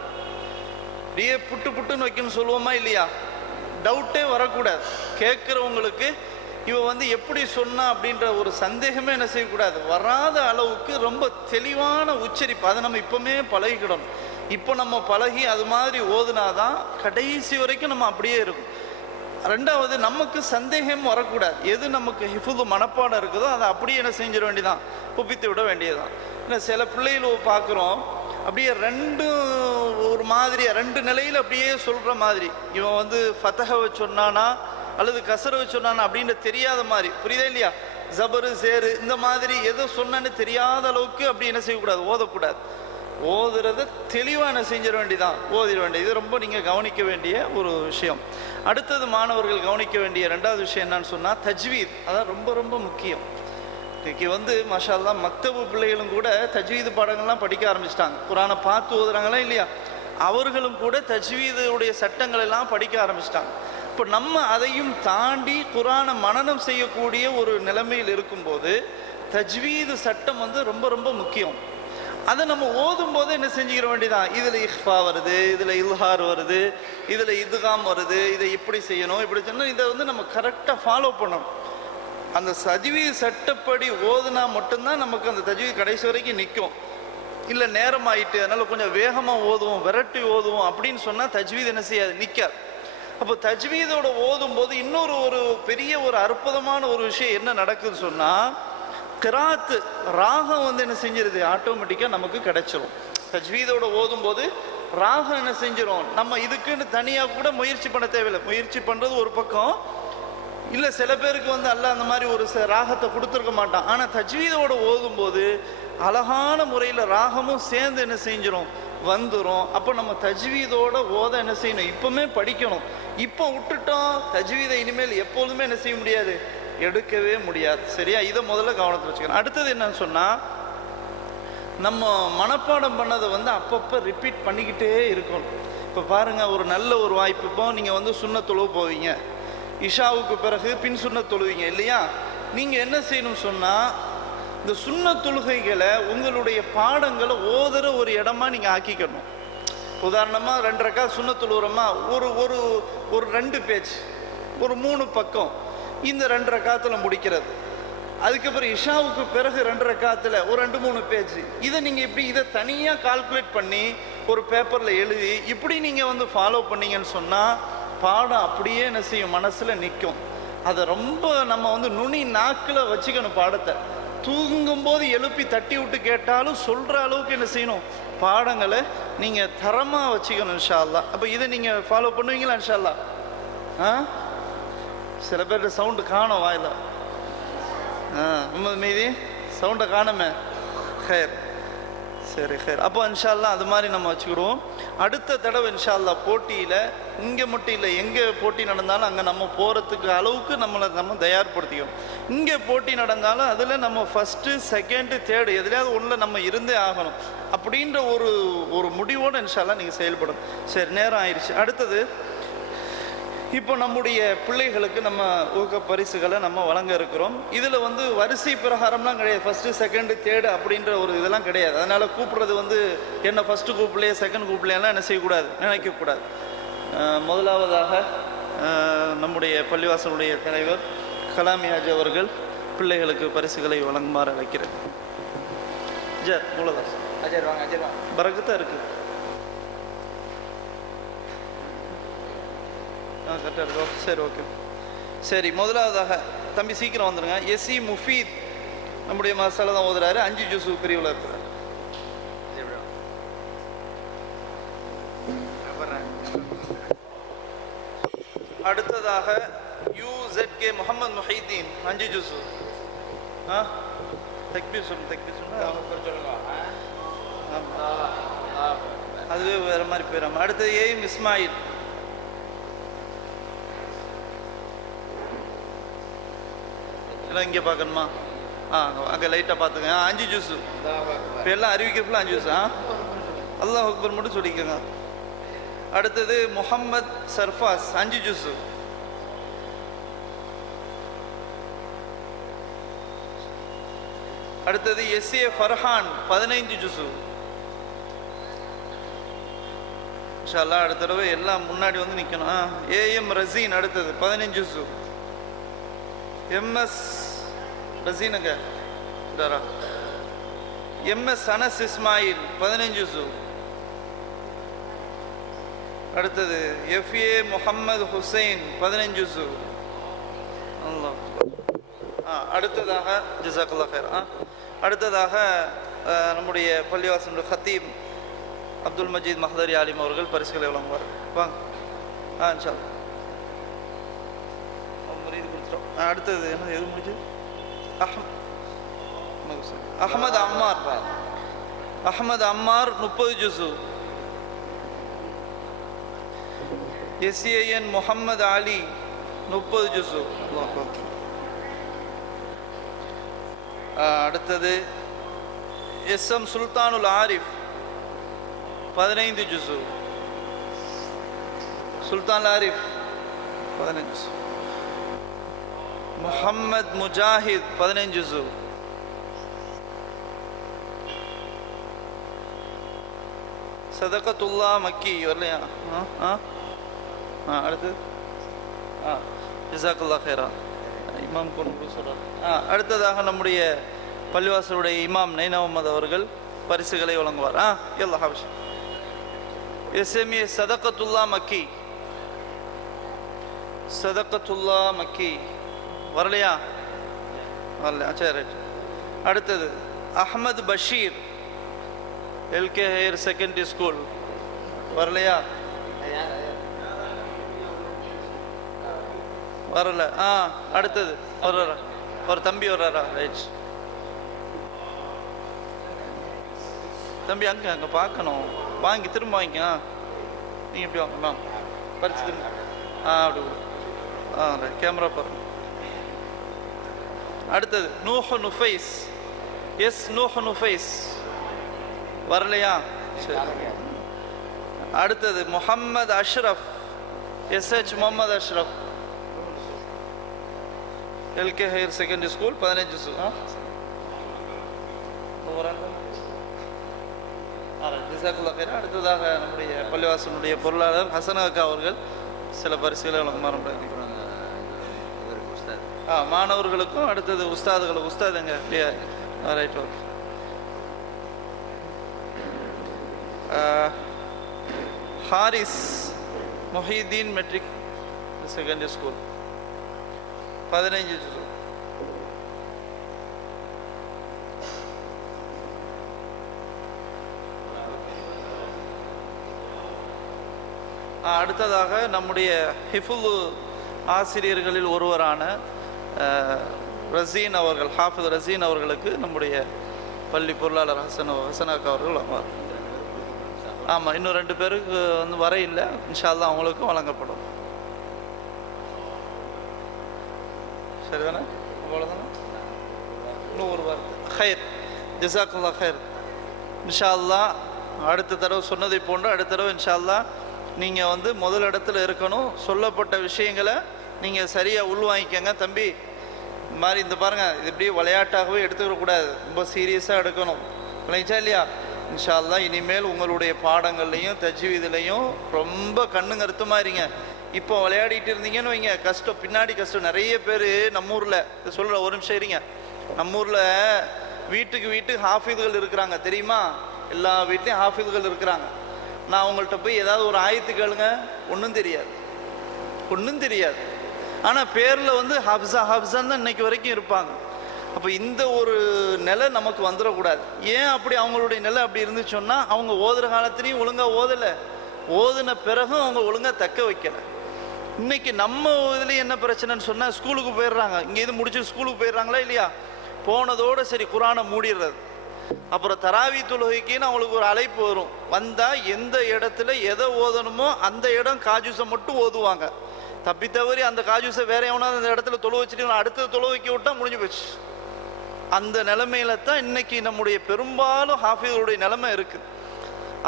அப்படியே புட்டு புட்டுன்னு வைக்கணும்னு சொல்லுவோமா இல்லையா? டவுட்டே வரக்கூடாது. கேட்குறவங்களுக்கு இவன் எப்படி சொன்னா அப்படின்ற ஒரு சந்தேகமே என்ன செய்யக்கூடாது, வராத அளவுக்கு ரொம்ப தெளிவான உச்சரிப்பு. அதை நம்ம இப்போமே பழகிக்கிடணும். இப்போ நம்ம பழகி அது மாதிரி ஓதுனாதான் கடைசி வரைக்கும் நம்ம அப்படியே இருக்கும். ரெண்டாவது, நமக்கு சந்தேகம் வரக்கூடாது. எது நமக்கு ஹிஃபுது மனப்பாடம் இருக்குதோ அதை அப்படியே என்ன செஞ்சிட வேண்டியதான், குப்பித்து விட வேண்டியதுதான். இல்லை சில பிள்ளைகள் பார்க்குறோம் அப்படியே ஒரு மாதிரியா 2 நிலையில் அப்படியே சொல்கிற மாதிரி. இவன் வந்து ஃபத்தஹவை சொன்னானா அல்லது கசரவை சொன்னானா அப்படின்னு தெரியாத மாதிரி, புரியுதா இல்லையா? ஜபரு சேரு இந்த மாதிரி எதோ சொன்னான்னு தெரியாத அளவுக்கு அப்படி என்ன செய்யக்கூடாது, ஓதக்கூடாது. ஓதுறத தெளிவாக என்ன செஞ்சிட வேண்டியதான், ஓதிட வேண்டியது. இது ரொம்ப நீங்கள் கவனிக்க வேண்டிய ஒரு விஷயம். அடுத்தது மாணவர்கள் கவனிக்க வேண்டிய 2வது விஷயம் என்னன்னு சொன்னால் தஜ்வீத். அதான் ரொம்ப ரொம்ப முக்கியம். இன்னைக்கு வந்து மாஷா அல்லாஹ் மக்தபு பிள்ளைகளும் கூட தஜ்வீது பாடங்கள்லாம் படிக்க ஆரம்பிச்சிட்டாங்க. குரானை பார்த்து ஓதுறாங்களா இல்லையா? அவர்களும் கூட தஜ்வீதுடைய சட்டங்கள் எல்லாம் படிக்க ஆரம்பிச்சிட்டாங்க. இப்போ நம்ம அதையும் தாண்டி குரானை மனனம் செய்யக்கூடிய ஒரு நிலைமையில் இருக்கும்போது தஜ்வீது சட்டம் வந்து ரொம்ப ரொம்ப முக்கியம். அதை நம்ம ஓதும் போது என்ன செஞ்சுக்கிற வேண்டியதான், இதில் இஹ்ஃபா வருது, இதில் இல்ஹார் வருது, இதில் இதுகாம் வருது, இதை இப்படி செய்யணும், இப்படி சொன்னால் இதை வந்து நம்ம கரெக்டாக ஃபாலோ பண்ணணும். அந்த தஜ்வீது சட்டப்படி ஓதுனா மட்டும்தான் நமக்கு அந்த தஜ்வீது கடைசி வரைக்கும் நிற்கும். இல்லை நேரம் ஆயிட்டு அதனால கொஞ்சம் வேகமாக ஓதுவோம், விரட்டி ஓதுவோம் அப்படின்னு சொன்னால் தஜ்வீது என்ன செய்யாது, நிற்காது. அப்போ தஜ்வீதோட ஓதும் போது இன்னொரு பெரிய அற்புதமான ஒரு விஷயம் என்ன நடக்குதுன்னு சொன்னால், கிராத்து ராகம் வந்து என்ன செஞ்சிருது, ஆட்டோமேட்டிக்காக நமக்கு கிடைச்சிரும். தஜ்வீதோட ஓதும் போது ராகம் என்ன செஞ்சிடும், நம்ம இதுக்குன்னு தனியாக கூட முயற்சி பண்ண தேவையில்லை. முயற்சி பண்ணுறது ஒரு பக்கம் இல்லை, சில பேருக்கு வந்து அல்லாஹ் அந்த மாதிரி ஒரு ராகத்தை கொடுத்துருக்க மாட்டான். ஆனால் தஜ்வீதோட ஓதும் போது அழகான முறையில் ராகமும் சேர்ந்து என்ன செஞ்சிடும், வந்துடும். அப்போ நம்ம தஜ்வீதோட ஓத என்ன செய்யணும், இப்போவுமே படிக்கணும். இப்போ விட்டுட்டோம், தஜ்வீதை இனிமேல் எப்பொழுதுமே என்ன செய்ய முடியாது, எடுக்கவே முடியாது. சரியா? இதை முதல்ல கவனத்தில் வச்சுக்கணும். அடுத்தது என்னன்னு சொன்னால், நம்ம மனப்பாடம் பண்ணதை வந்து அப்பப்போ ரிப்பீட் பண்ணிக்கிட்டே இருக்கணும். இப்போ பாருங்கள், ஒரு நல்ல ஒரு வாய்ப்பு. இப்போ நீங்கள் வந்து சுன்னத் தொழுவு போவீங்க, இஷாவுக்கு பிறகு பின் சுன்னத் தொழுவீங்க இல்லையா? நீங்கள் என்ன செய்யணும்னு சொன்னால், இந்த சுன்னத் தொழுகைகளை உங்களுடைய பாடங்களை ஓதுற ஒரு இடமா நீங்கள் ஆக்கிக்கணும். உதாரணமாக 2 ரக்காத் சுன்னத் தொழுவுறோமா, ஒரு 2 பேஜ், ஒரு 3 பக்கம் இந்த 2 ரக்காத்தில் முடிக்கிறது. அதுக்கப்புறம் இஷாவுக்கு பிறகு 2 ரக்காத்தில் ஒரு 2-3 பேஜ். இதை நீங்கள் இப்படி இதை தனியாக கால்குலேட் பண்ணி ஒரு பேப்பரில் எழுதி இப்படி நீங்கள் வந்து ஃபாலோ பண்ணீங்கன்னு சொன்னால் பாடம் அப்படியே என்ன செய்யும், மனசில் நிற்கும். அதை ரொம்ப நம்ம வந்து நுனி நாக்கில் வச்சுக்கணும். பாடத்தை தூங்கும்போது எழுப்பி தட்டி விட்டு கேட்டாலும் சொல்கிற அளவுக்கு என்ன செய்யணும், பாடங்களை நீங்கள் தரமாக வச்சுக்கணும் இன்ஷா அல்லாஹ். அப்போ இதை நீங்கள் ஃபாலோ பண்ணுவீங்களா இன்ஷா அல்லாஹ்? சில பேர் சவுண்டு காணும் வாயில. மீதி சவுண்டை காணுமே. ஹேர், சரி ஹேர். அப்போ இன்ஷா அல்லாஹ் அது மாதிரி நம்ம வச்சுக்கிடுவோம். அடுத்த தடவை இன்ஷா அல்லாஹ் போட்டியில் இங்கே மட்டும் இல்லை, எங்கே போட்டி நடந்தாலும் அங்கே நம்ம போகிறதுக்கு அளவுக்கு நம்ம தயார்படுத்திக்கணும். இங்கே போட்டி நடந்தாலும் அதில் நம்ம ஃபஸ்ட்டு செகண்டு தேர்டு எதுலையாவது ஒன்றில் நம்ம இருந்தே ஆகணும் அப்படின்ற ஒரு முடிவோடு இன்ஷா அல்லாஹ் நீங்கள் செயல்படும். சரி, நேரம் ஆயிடுச்சு. அடுத்தது, இப்போ நம்முடைய பிள்ளைகளுக்கு நம்ம ஊக்க பரிசுகளை நம்ம வழங்க இருக்கிறோம். இதில் வந்து வரிசை பிரகாரம்லாம் கிடையாது, ஃபஸ்ட்டு செகண்டு தேர்டு அப்படின்ற ஒரு இதெல்லாம் கிடையாது. அதனால் கூப்பிட்றது வந்து என்ன ஃபஸ்ட்டு கூப்பிடலையே செகண்ட் கூப்பிடலையெல்லாம் என்ன செய்யக்கூடாது, நினைக்கக்கூடாது. முதலாவதாக நம்முடைய பள்ளிவாசலுடைய தலைவர் கலாமியாஜ் அவர்கள் பிள்ளைகளுக்கு பரிசுகளை வழங்குமாறு அழைக்கிறேன். ஜர் மூலதாஸ் அஜர் வாங்க, அஜர் வாங்க. பறக்கத்தான் இருக்குது. கரெக்டாக இருக்கோம். சரி, ஓகே. சரி, முதலாவதாக தம்பி சீக்கிரம் வந்துடுங்க. எஸ்இ முஃபீத் நம்முடைய மசாலா தான் ஓதுறாரு, 5 ஜூஸு பிரிவில் இருக்கிறார். அடுத்ததாக UZK முகமது முஹைதீன் 5 ஜூஸு. தக்பீர் சொல்லுங்க. அதுவே வேறு மாதிரி போயிடாம. அடுத்தது ஏஎம் இஸ்மாயில். எல்லாம் இங்கே பார்க்கணுமா? அங்கே லைட்டாக பார்த்துங்க. 5 ஜூஸு. இப்போ எல்லாம் அறிவிக்கிறப்பல 5 ஜூஸ். அல்லாஹ் அக்பர் மட்டும் சொல்லிக்கோங்க. அடுத்தது முஹம்மத் சர்ஃபாஸ் 5 ஜூஸு. அடுத்தது SA ஃபர்ஹான் 15 ஜூஸு. இன்ஷா அல்லாஹ் அடுத்த தடவை எல்லாம் முன்னாடி வந்து நிற்கணும். AM ரசீன் அடுத்தது 15 juice. MS ரசீனுங்க. MS Anas Ismail 15 juice. அடுத்தது FA முஹம்மது ஹுசைன் 15 ஜுஸு. அல்லாஹ். அடுத்ததாக ஜஸாக்கல்லாஹ் ஹைர். அடுத்ததாக நம்முடைய பள்ளிவாசல் ஹத்தீப் அப்துல் மஜீத் மஹ்தரி ஆலிம் அவர்கள் பரிசுகளை வழங்குவார். வாங்க. இன்ஷா அல்லாஹ். முரீது கொடுத்துட்டோம். அடுத்தது என்ன எது முடிஞ்சு? அஹ்மத் அம்மார். அஹ்மத் அம்மார் 30 ஜுஸு. SAN முஹம்மது அலி 30 ஜுஸு. அடுத்தது SM சுல்தானுல் ஆரிஃப் 15 ஜுஸு. சுல்தான் ஆரிஃப் 15 ஜுஸு. முஹம்மத் முஜாஹித் 15 ஜுஸு. சதகத்துல்லா மக்கி வரலையா? அடுத்து ஜஸாக்கல்லாஹ் ஹைரா. இமாம் கொண்டு சொல்கிறார். அடுத்ததாக நம்முடைய பள்ளிவாசலுடைய இமாம் நைனா முகமது அவர்கள் பரிசுகளை வழங்குவார். எல்லா ஹாபிஷ் SMA சதகத்துல்லா மக்கி. சதகத்துல்லா மக்கி வரலையா? வரல. சரி ரைட். அடுத்தது Ahmad Bashir LK higher secondary school வரலையா? வரல. அடுத்தது ஒரு தம்பி வர்றாரா? ரைட். தம்பி அங்கே பார்க்கணும். வாங்கி திரும்ப வாங்கிக்க. நீங்கள் எப்படி வாங்கலாம்? பறிச்சு திரும்ப. அப்படி ரைட். கேமரா பாருங்க. அடுத்தது நூஹ் நுஃபைஸ். நூஹ் நுஃபைஸ் வரலையா? சரி. அடுத்தது Muhammad Ashraf. SH Mohammed Ashraf LK higher secondary school 15 ஜுஸு. அடுத்ததாக நம்முடைய பள்ளிவாசனுடைய பொருளாளர் ஹசன் அக்கா அவர்கள் சில பரிசுகளை வழங்குமாறு மாணவர்களுக்கும் அடுத்தது உஸ்தாதுகளுக்கு. உஸ்தாதுங்க இல்லையா? Right. Okay. Haris Muhiyuddin matric secondary school 15 ஜுஸு. அடுத்ததாக நம்முடைய ஹிஃபுல் ஆசிரியர்களில் ஒருவரான ரசீன் அவர்கள், ஹாஃபிஸ் ரசீன் அவர்களுக்கு நம்முடைய பள்ளி பொருளாளர் ஹசனாக்கா அவர்கள் வழங்குவார். ஆமாம், இன்னும் 2 பேருக்கு வந்து வர இல்லை. இன்ஷா அல்லாஹ் அவங்களுக்கும் வழங்கப்படும். சரிதானே? அவ்வளோதானே? இன்னும் ஒரு வார்த்தை. ஹைர். ஜஸாக்கல்லாஹ் ஹைர். இன்ஷா அல்லாஹ் அடுத்த தடவை சொன்னதை போன்று அடுத்த தடவை இன்ஷா அல்லாஹ் நீங்கள் வந்து முதல் இடத்துல இருக்கணும். சொல்லப்பட்ட விஷயங்களை நீங்கள் சரியாக உள்வாங்கிக்கங்க. தம்பி இந்த மாதிரி இந்த பாருங்கள், இது இப்படி விளையாட்டாகவே எடுத்துக்கக்கூடாது, ரொம்ப சீரியஸாக எடுக்கணும். விளைச்சா இல்லையா? இன்ஷா அல்லாஹ் இனிமேல் உங்களுடைய பாடங்கள்லையும் தஜ்வீதுலையும் ரொம்ப கண்ணுங்கருத்துமாக இருங்க. இப்போ விளையாடிட்டு இருந்தீங்கன்னு வைங்க, கஷ்டம் பின்னாடி கஷ்டம். நிறைய பேர் நம்ம ஊரில் இது சொல்கிற ஒரு நிமிஷம் இருங்க. நம்ம ஊரில் வீட்டுக்கு ஹாஃபிதுகள் இருக்கிறாங்க தெரியுமா? எல்லா வீட்லேயும் ஹாஃபிதுகள் இருக்கிறாங்க. நான் அவங்கள்ட்ட போய் ஏதாவது ஒரு ஆயத்து கேளுங்க, ஒன்றும் தெரியாது. ஆனால் பேரில் வந்து ஹப்ஸான்னு தான் இன்னைக்கு வரைக்கும் இருப்பாங்க. அப்போ இந்த ஒரு நிலை நமக்கு வந்துடக்கூடாது. ஏன் அப்படி அவங்களுடைய நிலை அப்படி இருந்துச்சோன்னா, அவங்க ஓதுற காலத்துலேயும் ஒழுங்காக ஓதலை, ஓதுன பிறகும் அவங்க ஒழுங்காக தக்க வைக்கலை. இன்னைக்கு நம்ம இதுலேயும் என்ன பிரச்சனைன்னு சொன்னால், ஸ்கூலுக்கு போயிடுறாங்க. இங்கே இது முடிச்சு ஸ்கூலுக்கு போயிடுறாங்களா இல்லையா? போனதோடு சரி குரானை மூடிடுறது. அப்புறம் தராவி தொழுகைக்குன்னு அவங்களுக்கு ஒரு அழைப்பு வரும். வந்தால் எந்த இடத்துல எதை ஓதணுமோ அந்த இடம் காஜூஸை மட்டும் ஓதுவாங்க. தப்பி தவறி அந்த காஜூஸை வேற எவனாவது அந்த இடத்துல தொழு வச்சுட்டு அடுத்தது தொழு வைக்க விட்டா முடிஞ்சு போச்சு. அந்த நிலைமையில தான் இன்னைக்கு நம்முடைய பெரும்பாலும் ஹாஃபிகளுடைய நிலைமை இருக்குது.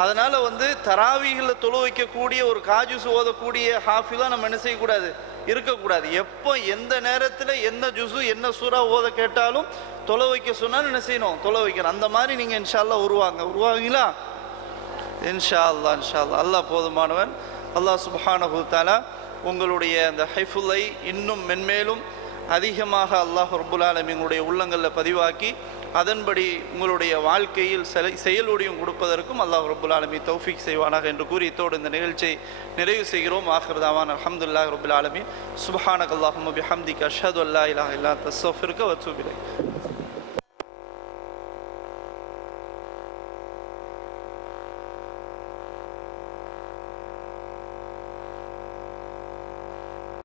அதனால வந்து தராவிகளில் தொழு வைக்கக்கூடிய ஒரு காஜூஸ் ஓதக்கூடிய ஹாஃபிலாக நம்ம என்ன செய்யக்கூடாது, இருக்கக்கூடாது. எப்போ எந்த நேரத்தில் என்ன ஜுஸு என்ன சூறா ஓத கேட்டாலும் தொலை வைக்க சொன்னாலும் என்ன செய்யணும், தொலை வைக்கணும். அந்த மாதிரி நீங்கள் இன்ஷா அல்லாஹ் உருவாவீங்களா? இன்ஷா அல்லாஹ். அல்லாஹ் போதுமானவன். அல்லாஹ் சுப்ஹானஹு தஆலா உங்களுடைய அந்த ஹைஃபுல்லை இன்னும் மென்மேலும் அதிகமாக அல்லாஹ் ரப்புல் ஆலமீனுடைய உள்ளங்களில் பதிவாக்கி அதன்படி உங்களுடைய வாழ்க்கையில் செயலோடியும் கொடுப்பதற்கும் அல்லாஹ் ரப்புல் ஆலமீன் தௌஃபீக் செய்வானாக என்று கூறி இத்தோடு இந்த நிகழ்ச்சியை நிறைவு செய்கிறோம். ஆகிர் தாவான் அல்ஹம்துலில்லாஹி ரப்பில் ஆலமீன். சுப்ஹானக அல்லாஹும்ம பிஹம்திக அஷ்ஹது அல்லா இலாஹா இல்லா அன்த அஸ்தக்ஃபிருக வ அத்தூபு இலைக்.